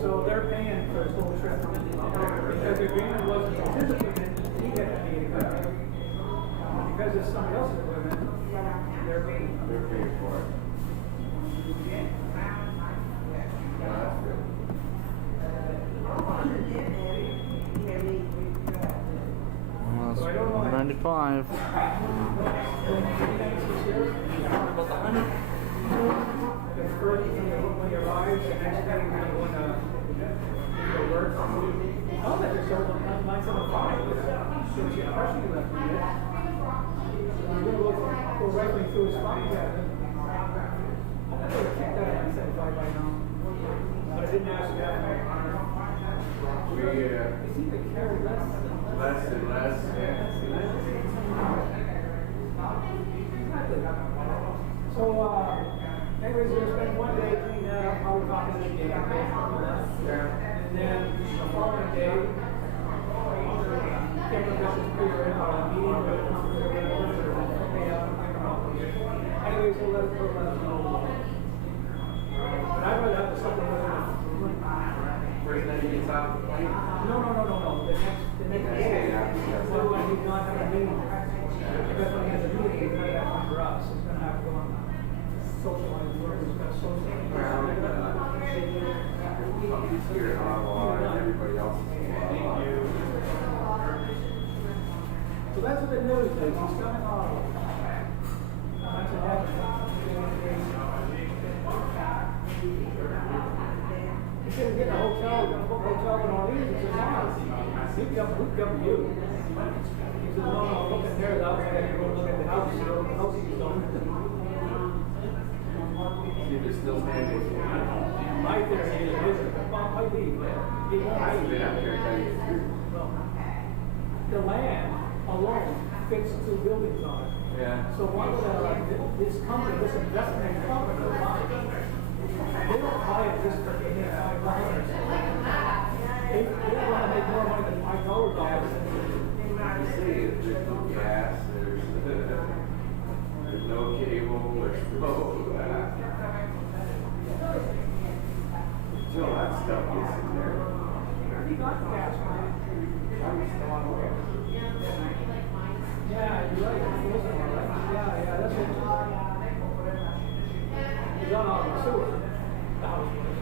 So they're paying for his whole trip. Because the agreement was to his equipment, he had to pay equipment. Because it's somebody else's equipment, they're paying. They're paying for it. Yeah, that's good. Well, that's 195. The first, when you arrive, the next day you're going to go to work. impression he left me with. I'm gonna go rifling through his file cabinet. I thought they would check that out, I said, by now. But I didn't ask that. We, They seem to carry less. less and less, So, anyways, we're gonna spend one day cleaning that up, how we're talking to the game. And then the following day, Kevin Russell's figure out a meeting with anyways, we'll let it know. But I'd rather have the supplement. First night he gets off the plane? No. The next day. So when he's not having a meeting. Because when he has a meeting, he's not having one for us. He's gonna have to go on socialize work. He's gonna socialize. He's here in Ottawa and everybody else is in Ottawa. So that's what the news is. He's coming on. That's what happened. He said he's getting a hotel, we're gonna book a hotel in Orleans. He said, no, we'd come to you. He said, no, look at there, that was I gotta go look at the house, you know, the house he's done. See if it's still standing. My theory is, it might be, he won't I haven't been hide up there, tell you the truth. the land alone fits 2 buildings on it. Yeah. So one of this company, this investment company, they don't buy it just for $5. They want to make more money than $5 off it. You see, there's no gas, there's no cable, there's no, until that stuff gets in there. He got gas, man. I'm still on the way. Yeah, you're right. Yeah, that's what. He's on the sewer. The house was.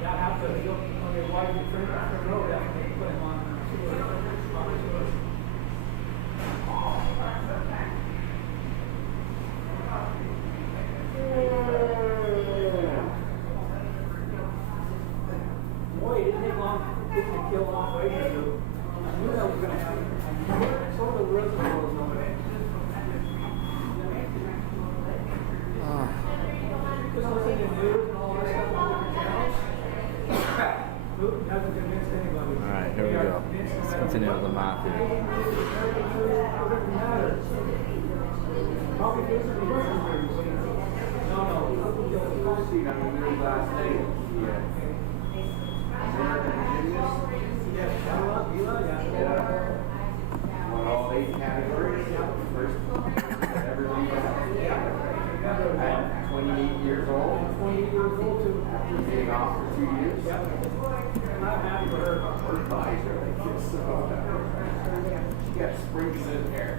That happened when they widened the train road, that they put him on sewer. Boy, it didn't take long to kill off right here. I knew that was going to happen. So the reservoir was over there. Just listening to news and all this stuff on different channels. Putin hasn't convinced anybody. Alright, here we go. Let's continue with the map here. Probably this is the worst of the No. Seen on the news last night, yeah. American gymnast. Yes, yeah. Won all 8 categories. First ever lead at 28 years old. 28 years old too. After being off for 2 years. Yep. Not happy for her. Her thighs are like this. So, she got springs in there.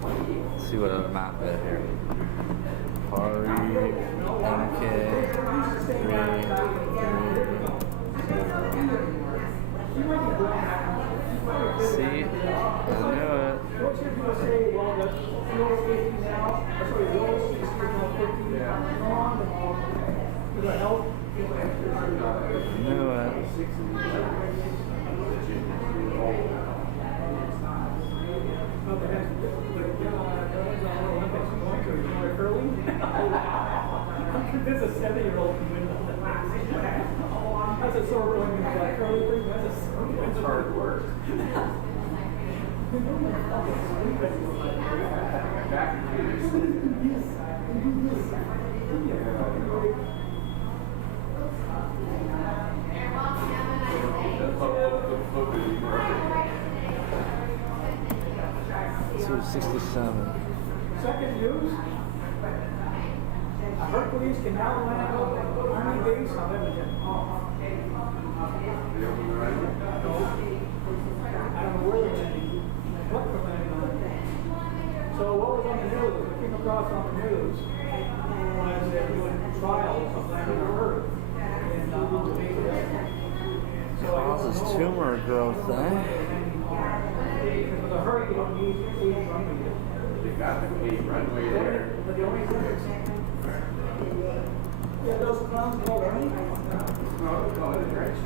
Let's see what other map is here. Pari, MK, 3, 3, 0. See? I knew it. What's your people say, well, the old 50 now, or sorry, the old 60 now, 50 on and all. Does that help? I knew it. I'm convinced a 7-year-old can win that. That's a sore point in the curly thing. That's hard work. Back in So 67. Second news. Hercules can now land on Army base on Edmonton. I don't know where they're landing, what they're landing on. So what was on the news, what came across on the news, was they're doing trials of landing on Earth in on the base. Causes tumor growth, eh? With a hurt, you don't need 8 runway. They got the 8 runway there. But the only difference. Yeah, those clowns called Ernie. No, we call it a dredge.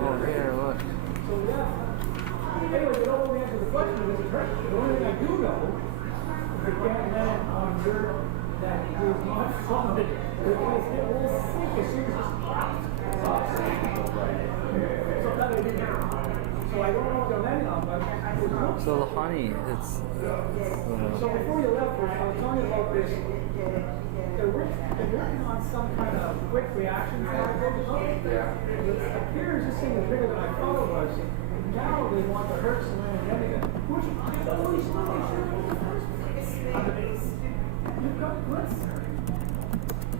Oh, here, look. So yeah. Anyway, you don't really answer the question. Is it hurt? The only thing I do know is I can't land on dirt that is not solid because it will sink as soon as it's dropped. So that I didn't know. So I don't know what they're landing on, but it looks. So the honey, it's. So before you left, I was telling you about this. They're working on some kind of quick reaction time. Yeah. It appears this thing is bigger than I thought it was. Now they want the Hertz and Limited, which I don't really sure in the first place. You've got bliss.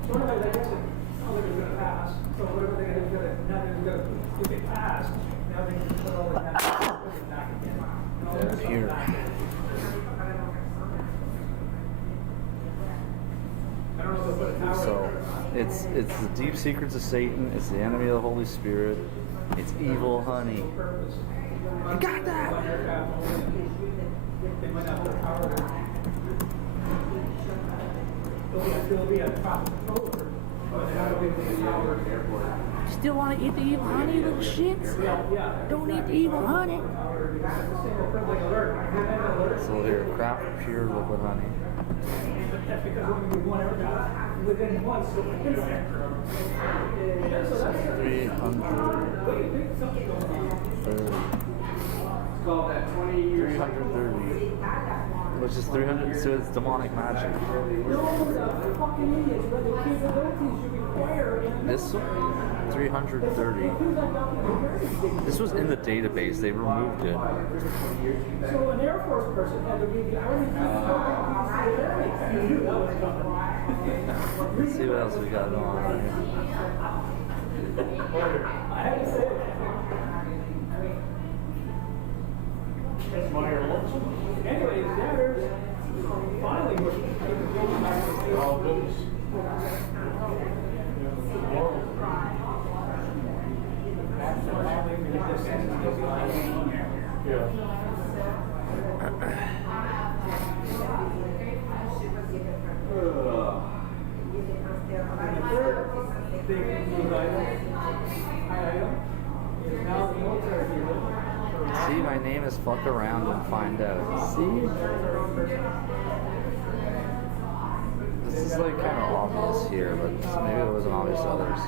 So anyway, I guess it sounds like it's going to pass. So whatever they're going to do, now they're going to, if it passed, now they can put all the back again. They're here. I don't know if they'll put a tower So it's the deep secrets of Satan. It's the enemy of the Holy Spirit. It's evil honey. You got that? They might not put a tower there. There'll be a top controller, but they're not going to be the hour airport. Still want to eat the evil honey, little shits? Yeah. Don't eat the evil honey. So here, craft pure liquid honey. That's because we're going to be one aircraft within months. So that's 330. It's called that 20 years. 330. Which is 300, so it's demonic magic. This one? 330. This was in the database, they removed it. So an Air Force person had to be the only knew that was coming. Let's see what else we got going on here. I had to say it. Anyways, there's finally we're going back to the all boots. See, my name is Fuck Around and Find Out. See? This is like kind of obvious here, but maybe it wasn't obvious to others.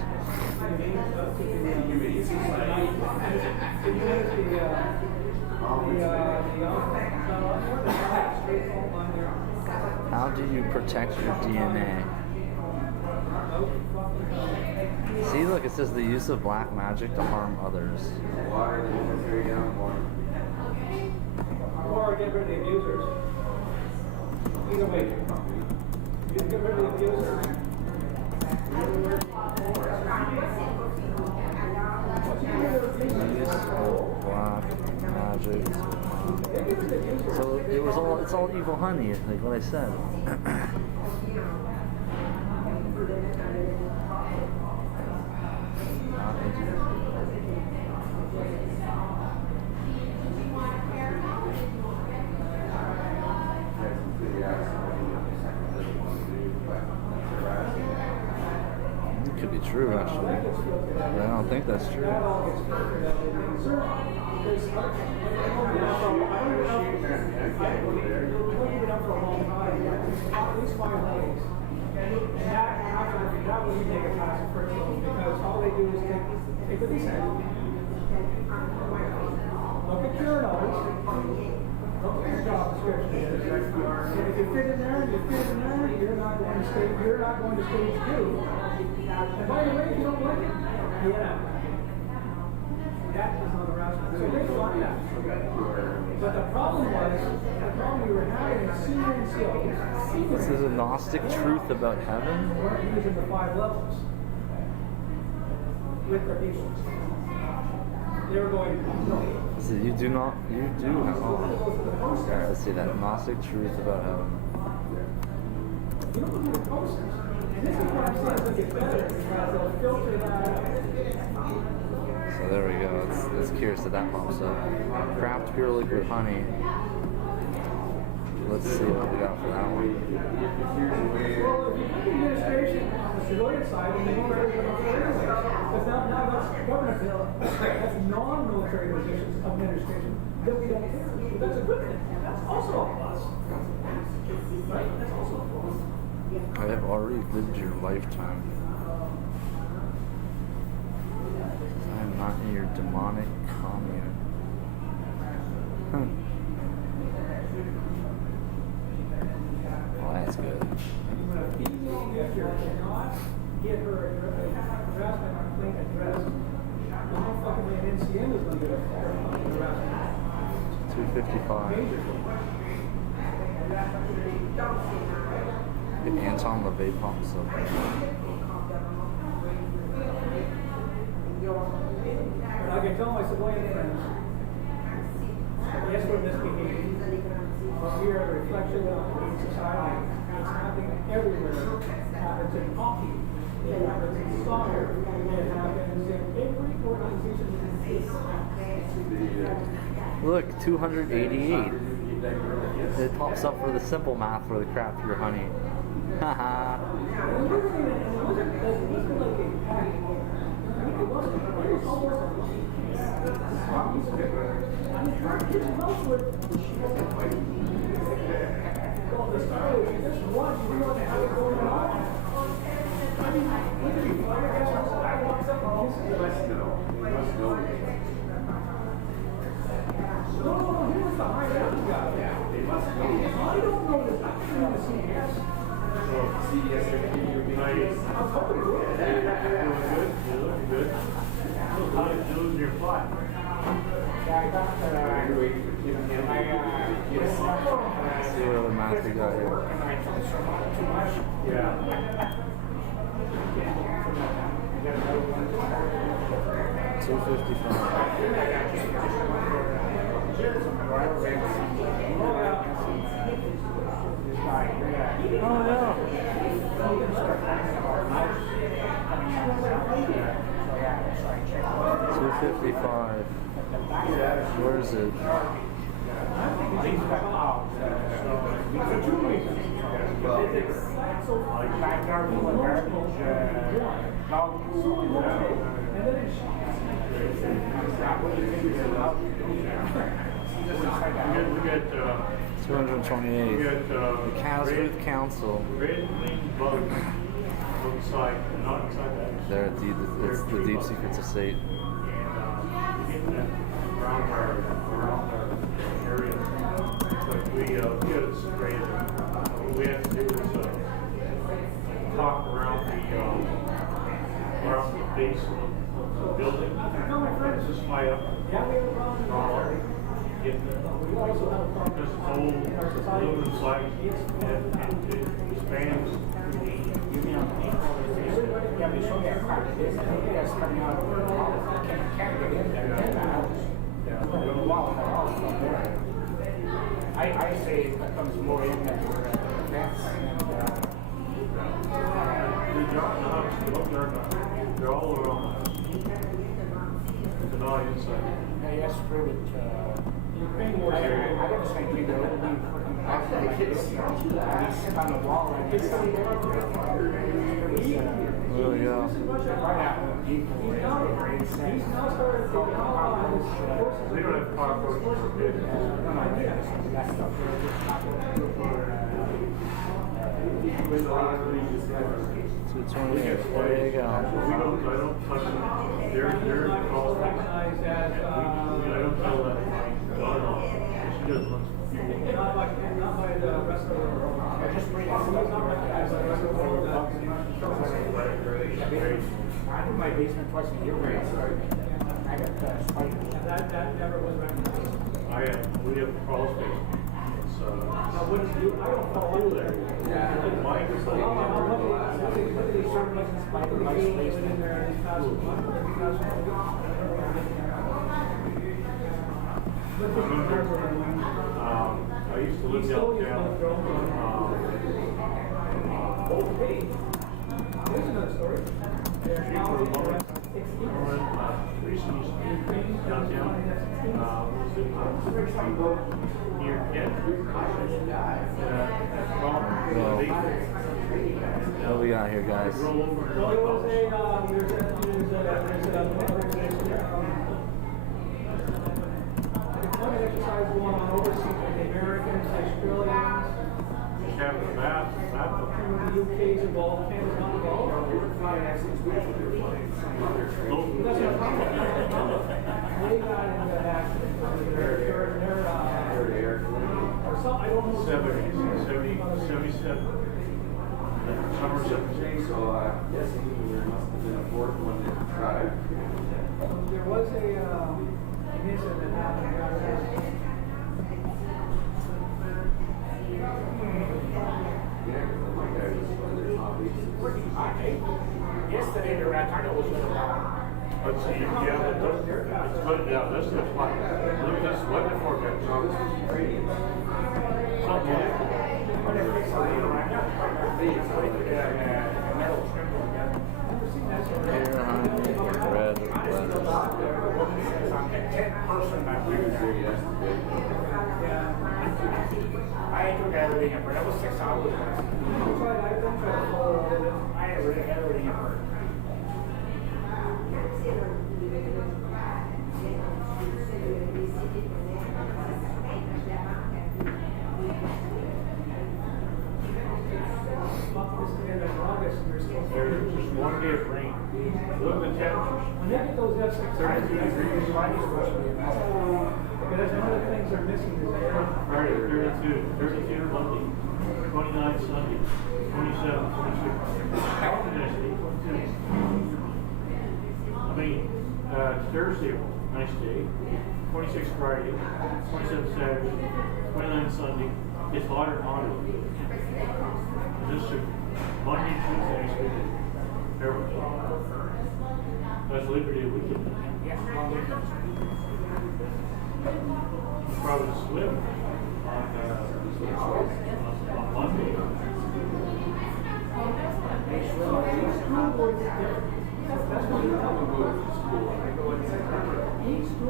How do you protect your DNA? See, look, it says the use of black magic to harm others. Water, very young water. Or get rid of the abusers. Either way. You get rid of the abusers. Use of black magic. So it's all evil honey, like what I said. It could be true, actually. But I don't think that's true. That would make a pass first because all they do is take what they say. Look at your nose. Look at your job description. If you fit in there, you're not going to stage 2. And by the way, if you don't like it, yeah. That is not harassment. So they find that. But the problem we were having is senior This is a Gnostic truth about heaven. weren't using the 5 levels with their people. They were going, no. So you do. Alright, let's see that. Gnostic truth about heaven. You don't look at the posters. And this is why I'm saying it'll get better because they'll filter that. So there we go. It's curious that pops up. Craft pure liquid honey. Let's see what we got for that one. Well, if you put the administration on the civilian side, then they don't really go for anything. Because now that's government, that's non-military positions, administration, that we don't care. So that's a good thing. That's also a plus. Right? That's also a plus. I have already lived your lifetime. I am not in your demonic commune. Huh. Well, that's good. Get her harassment complaint addressed. The whole fucking way an NCM is going to get a harassment. 255. Get Anton LaVey pumps up there. I can tell my civilian friends, yes, we're misbehaving. We are a reflection of society. It's happening everywhere. It happens in hockey. It happens in soccer. It happens in every organization that exists. Look, 288. It pops up for the simple math for the crappier honey. Haha. It wasn't like a pack. It was almost a well, the start is you just watch, you know what the hell is going on. I mean, look at me, I walked up and kissed you. No, he was the high-level guy. Yeah, they must know. I don't know this. I'm sure the CBS. CBS, they're giving you a big nice. I'm hoping to. You're doing good. You're looking good. How did you lose your flight? Let's see what other math we got here. Yeah. 255. Where is it? We got 228. we got The Casbooth Council. red winged bugs outside, not inside that. They're at it's the Deep Secrets of State. Around our area. But we had it sprayed. What we had to do is talk around the base of the building. Just fly up. Get just old aluminum flags and it expands. Yeah, we saw that crack. It's coming out of the can't get in there. I say it comes more in than that's They're all around us. They're not inside. yes, through it. I got the same thing. They're all being fucking back like this. They sit on the wall and it's Oh yeah. right out of the people. He's now started to get They don't have cockroaches for kids. That stuff is not good for 228. There you go. I don't touch them. They're in the call space. recognized as I don't tell that my daughter. She does once. not by the rest of the world. just bring He's not recognized by the rest of the world. I do my basement twice a year. I got spiders. That never was recognized. We have a crawl space. It's Now, what do you do? I don't follow there. Mike is like I used to live downtown. Hey, here's another story. There's now Downtown. Was it near Kent? What do we got here, guys? Well, there was one exercise going on overseas with the Americans, Australians, Having a bath, the UK's involved, Canada's not involved. That's not a problem. They got into that accident. Or some, I don't know. 77. Summer 77. So, yes, there must have been a fourth one that tried. There was an incident that happened. Yesterday, the Ratana was going to Let's see, yeah, it's good, yeah, this is fine. Look at this weather forecast. No, this was great. Something. Deer hunting, red letters. We was there yesterday. I took everything up, but that was 6 hours. I had everything up. There's just one day of rain. Look at the temperatures. When they get those F6 33 degrees. that's one of the things they're missing is air. Friday, 32 Monday, 29 Sunday, 27, 26. Wednesday, 22. I mean, Thursday, nice day. 26 Friday, 27 Saturday, 29 Sunday. It's hotter and hotter. This is Monday, Tuesday, next week. That's Labor Day weekend. Probably swim on Monday.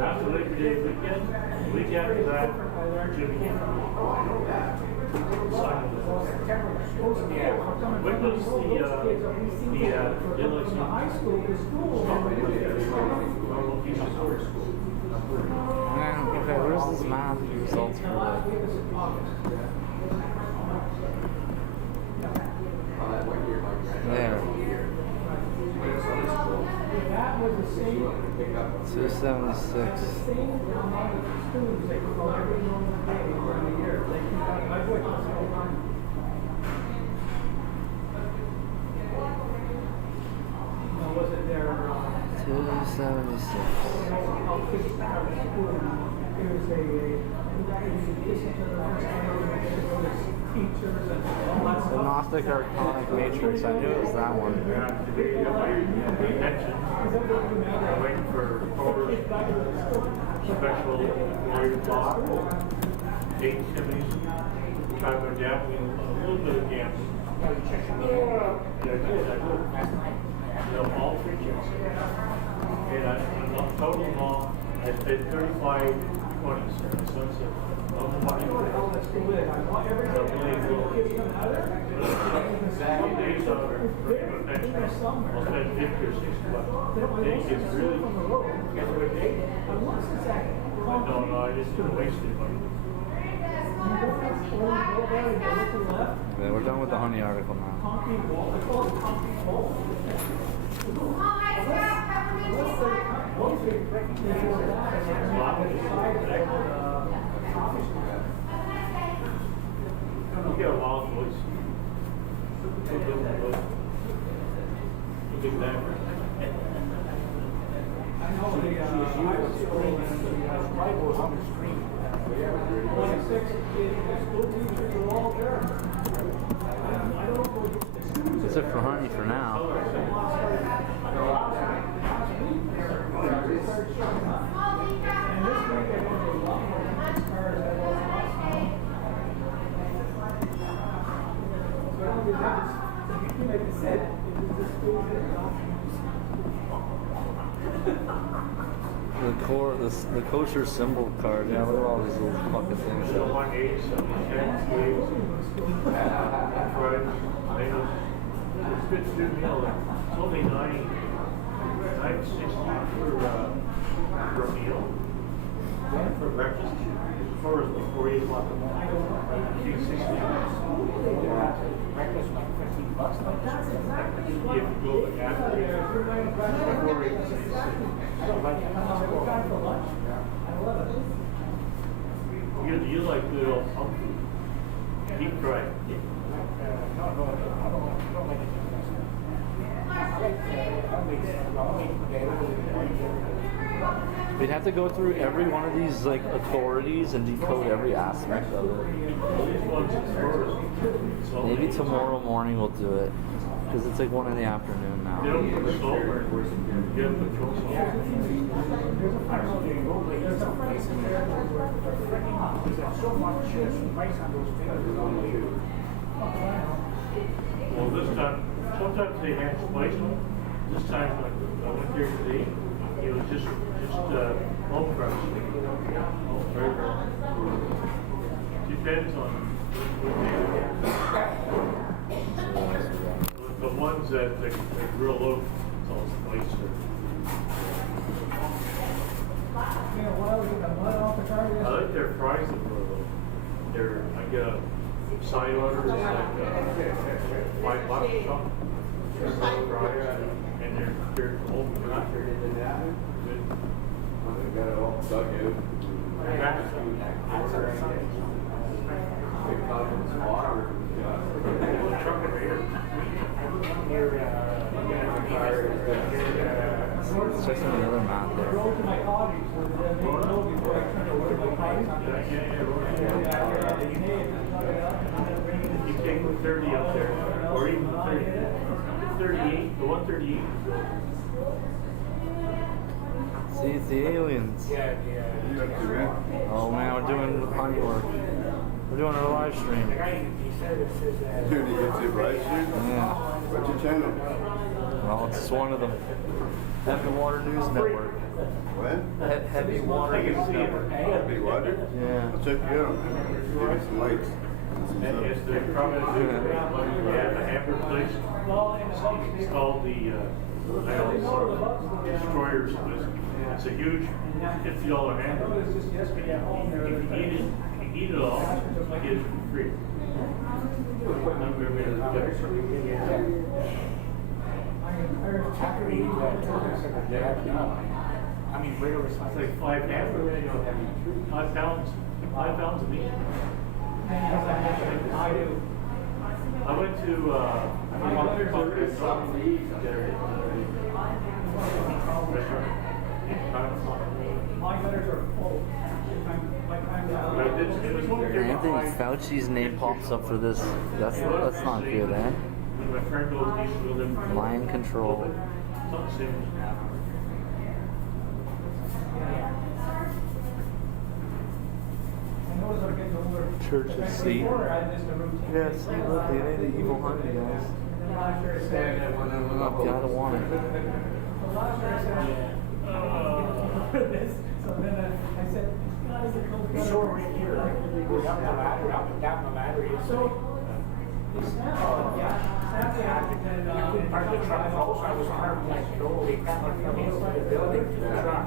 After Labor Day weekend, week after that, Jimmy. When does the High school, the school. Okay, where's this math results for that? There. That was the same. 276. Same amount of students they go every normal day during the year. They can graduate the same time. Was it their 276. The Gnostic Archonic Matrix. I knew it was that one. Waiting for Thor's special warrior block. 8 Timmy's. I've been dabbling a little bit of gambling. Yeah, I did. All 3 checks. And I'm total long. I paid 35.20. So sunset. Some days are regular pension. I'll spend 50 or 60 bucks. Then it gets really. No, I just didn't waste any money. Yeah, we're done with the honey article now. You get a wild voice. Look at that. I know the Bible is on the screen. 26 school teachers are all there. I don't know what the students That's it for honey for now. And this week they're going to be a lot more as far as that was last time. So I don't think that's, like I said, it was the school that the kosher symbol card. Yeah, look at all these little fucking things. So 1 8, 7 10 Friday, it's good to do meal. It's only 9.60 for a meal. For breakfast. Before 8 o'clock in the morning. Breakfast like $15. If you go after before 8. You like good old pumpkin. Deep fried. No, I don't like it. I like We'd have to go through every one of these like authorities and decode every aspect of it. These ones is first. So Maybe tomorrow morning we'll do it because it's like 1 in the afternoon now. you don't put salt or you don't put salt. There's so much spice on those things. Well, this time, sometimes they had spice on. This time, like I went there today, it was just home fresh. Depends on the ones that they grill out, it's all spiced. I like their fries that grill out. I get a side order, it's like $5 or something. Fries, and they're open not good. Got it all dug in. It's just on the other map there. You take the 30 up there, or even the 30. 38, the 138 is good. See, it's the aliens. Oh man, we're doing honey work. We're doing our live stream. He said it says Dude, you get to right here? Yeah. What's your channel? Well, it's just one of them. Heavy Water News Network. What? Heavy Water News Network. Big Roger? Yeah. I'll check you out. Give me some likes. And it's the probably the hamburger place. It's called the Destroyers. It's a huge $50 hamburger. If you eat it all, you get it for free. after we eat I mean, regular It's size. like 5 hamburgers, 5 pounds of meat. I went to My letters are full. Anthony Fauci's name pops up for this. That's not good, eh? My friend goes east with him. Mind control. Something similar. Church of Satan. Yeah, see, look, they made the evil honey, guys. Gotta want it. It's short right here. Go down the ladder, up and down the ladder. You couldn't park the truck close. I was parked like, oh, they got from inside the building to the truck.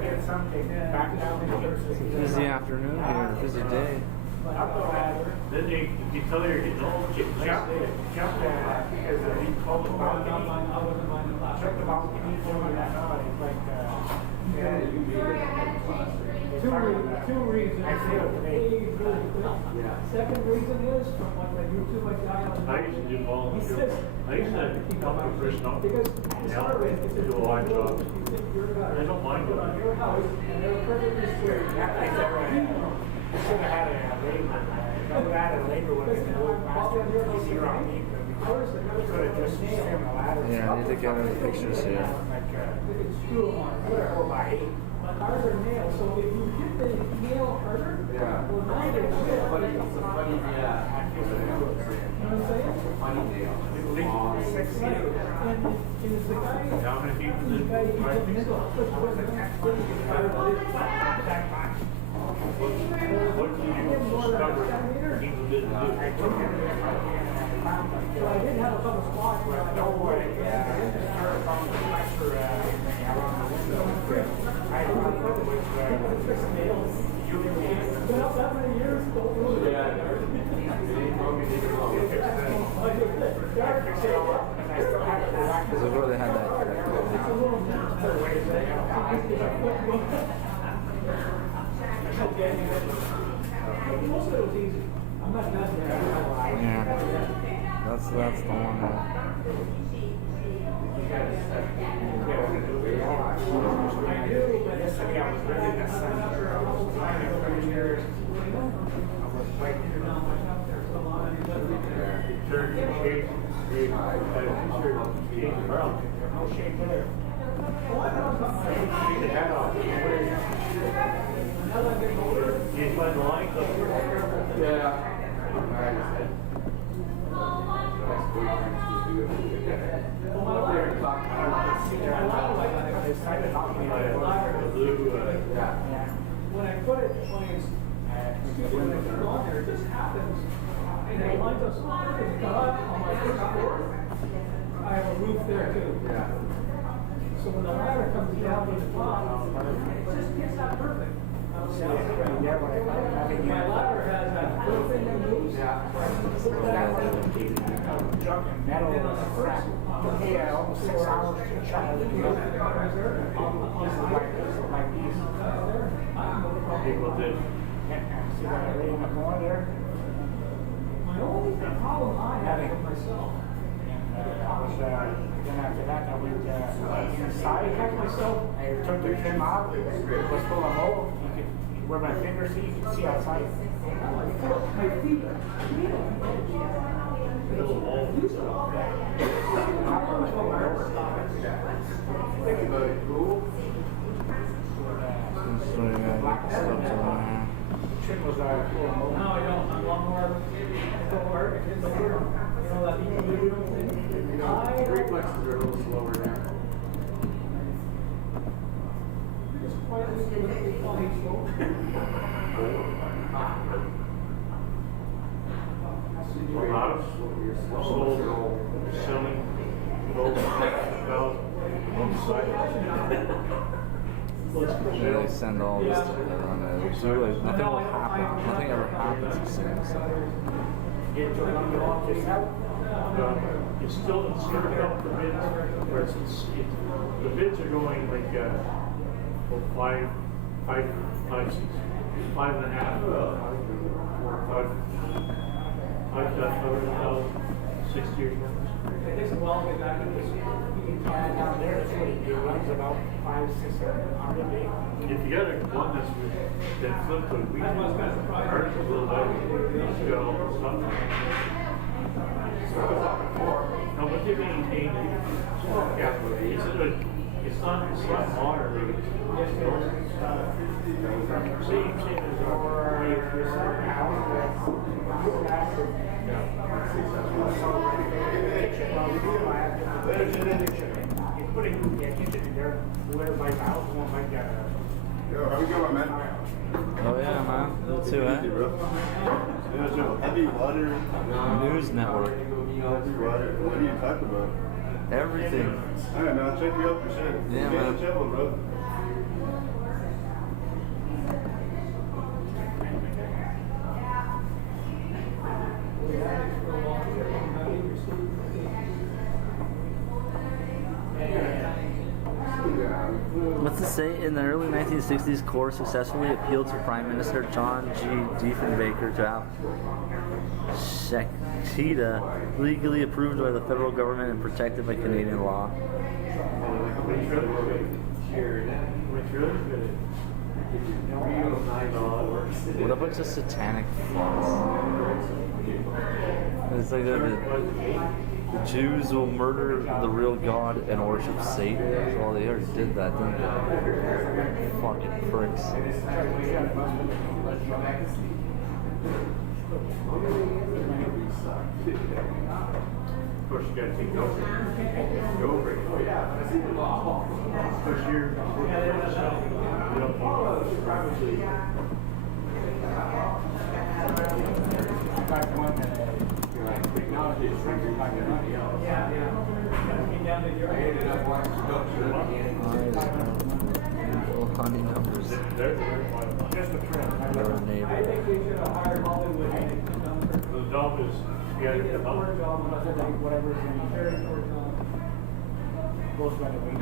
Get something back down in here. Busy afternoon here, busy day. Up the ladder. Then you tell her you're getting old, get nice Jump day. because he called the balcony. Check the balcony for that. It's like, Two reasons. I feel today. Second reason is from what the YouTube guy on. I used to do volunteer. I used to help the person out. Because Yeah, do a live job. I don't mind doing it. your house and they're perfectly square. I should have had a labor. If I would have had a labor would have been a little faster, easier on me. Could have just trimmed the ladder. Yeah, I need to get any pictures here. Like, Screw them on. 4x8. Ours are nailed, so if you hit the nail harder, well, now they're good. I How many people did I think so? What did you discover people didn't do? I did have a couple spots where I don't worry. Been up that many years, don't really. Because where they had that. Most of it was easy. I'm not mad at Yeah. That's the one. Yesterday I was ready to send her. I was planning for years. I was waiting. Turn your shape. No shape there. Take the hat off. You find the line up here? Yeah. When I put it, when it's on there, it just happens. And it lines up so perfect. God, on my first floor, I have a roof there too. So when the ladder comes down to the top, it just gets that perfect. My ladder has that little thing that moves. Junk and metal and crap. Yeah, almost 6 hours to try to do it. Like these. People did. See what I lay in the corner there? My only problem I have with myself. Then after that, I went inside myself. I took the trim out. It was full of mold. You could, where my fingers see, you could see outside. My feet are Trim was full of mold. No, I don't. I'm a lot more forward. It's over. You know that equilibrium thing? Reflexes are a little slower now. Just quietly do it. It's all slow. House, sold, selling, both about one side. They like send all this to her on it. So like nothing will happen. Nothing ever happens as soon as It's still up for bids, where the bids are going like, five, 60 or something. It takes a while to get back into this. Down there, it's what it runs about 500-600 hours a day. If you got a one that's flipped to a week, ours is a little better. You got all the stuff. No, but they maintain it. It's not modern. Same as Yo, how we going, man? Oh yeah, man. You too, eh? Bro. Yeah, so heavy water. News network. Heavy water. What are you talking about? Everything. Alright, man. Check you out for sure. Yeah, Get man. the channel, bro. What's it say? In the early 1960s, CORE successfully appealed to Prime Minister John G. Diefenbaker to have Shakita legally approved by the federal government and protected by Canadian law. What a bunch of satanic fucks. It's like the Jews will murder the real God and worship Satan. Well, they already did that, didn't they? Fucking pricks. Of course, you gotta take the over. The over. Push here. Back when, technology is shrinking like a nutty. Yeah. I ended up watching Stokes at the end. Evil honey numbers. Just a trend. Our I neighbor. think we should have hired Hollywood. The dump is, yeah, the dump. Whatever is in the close by the way.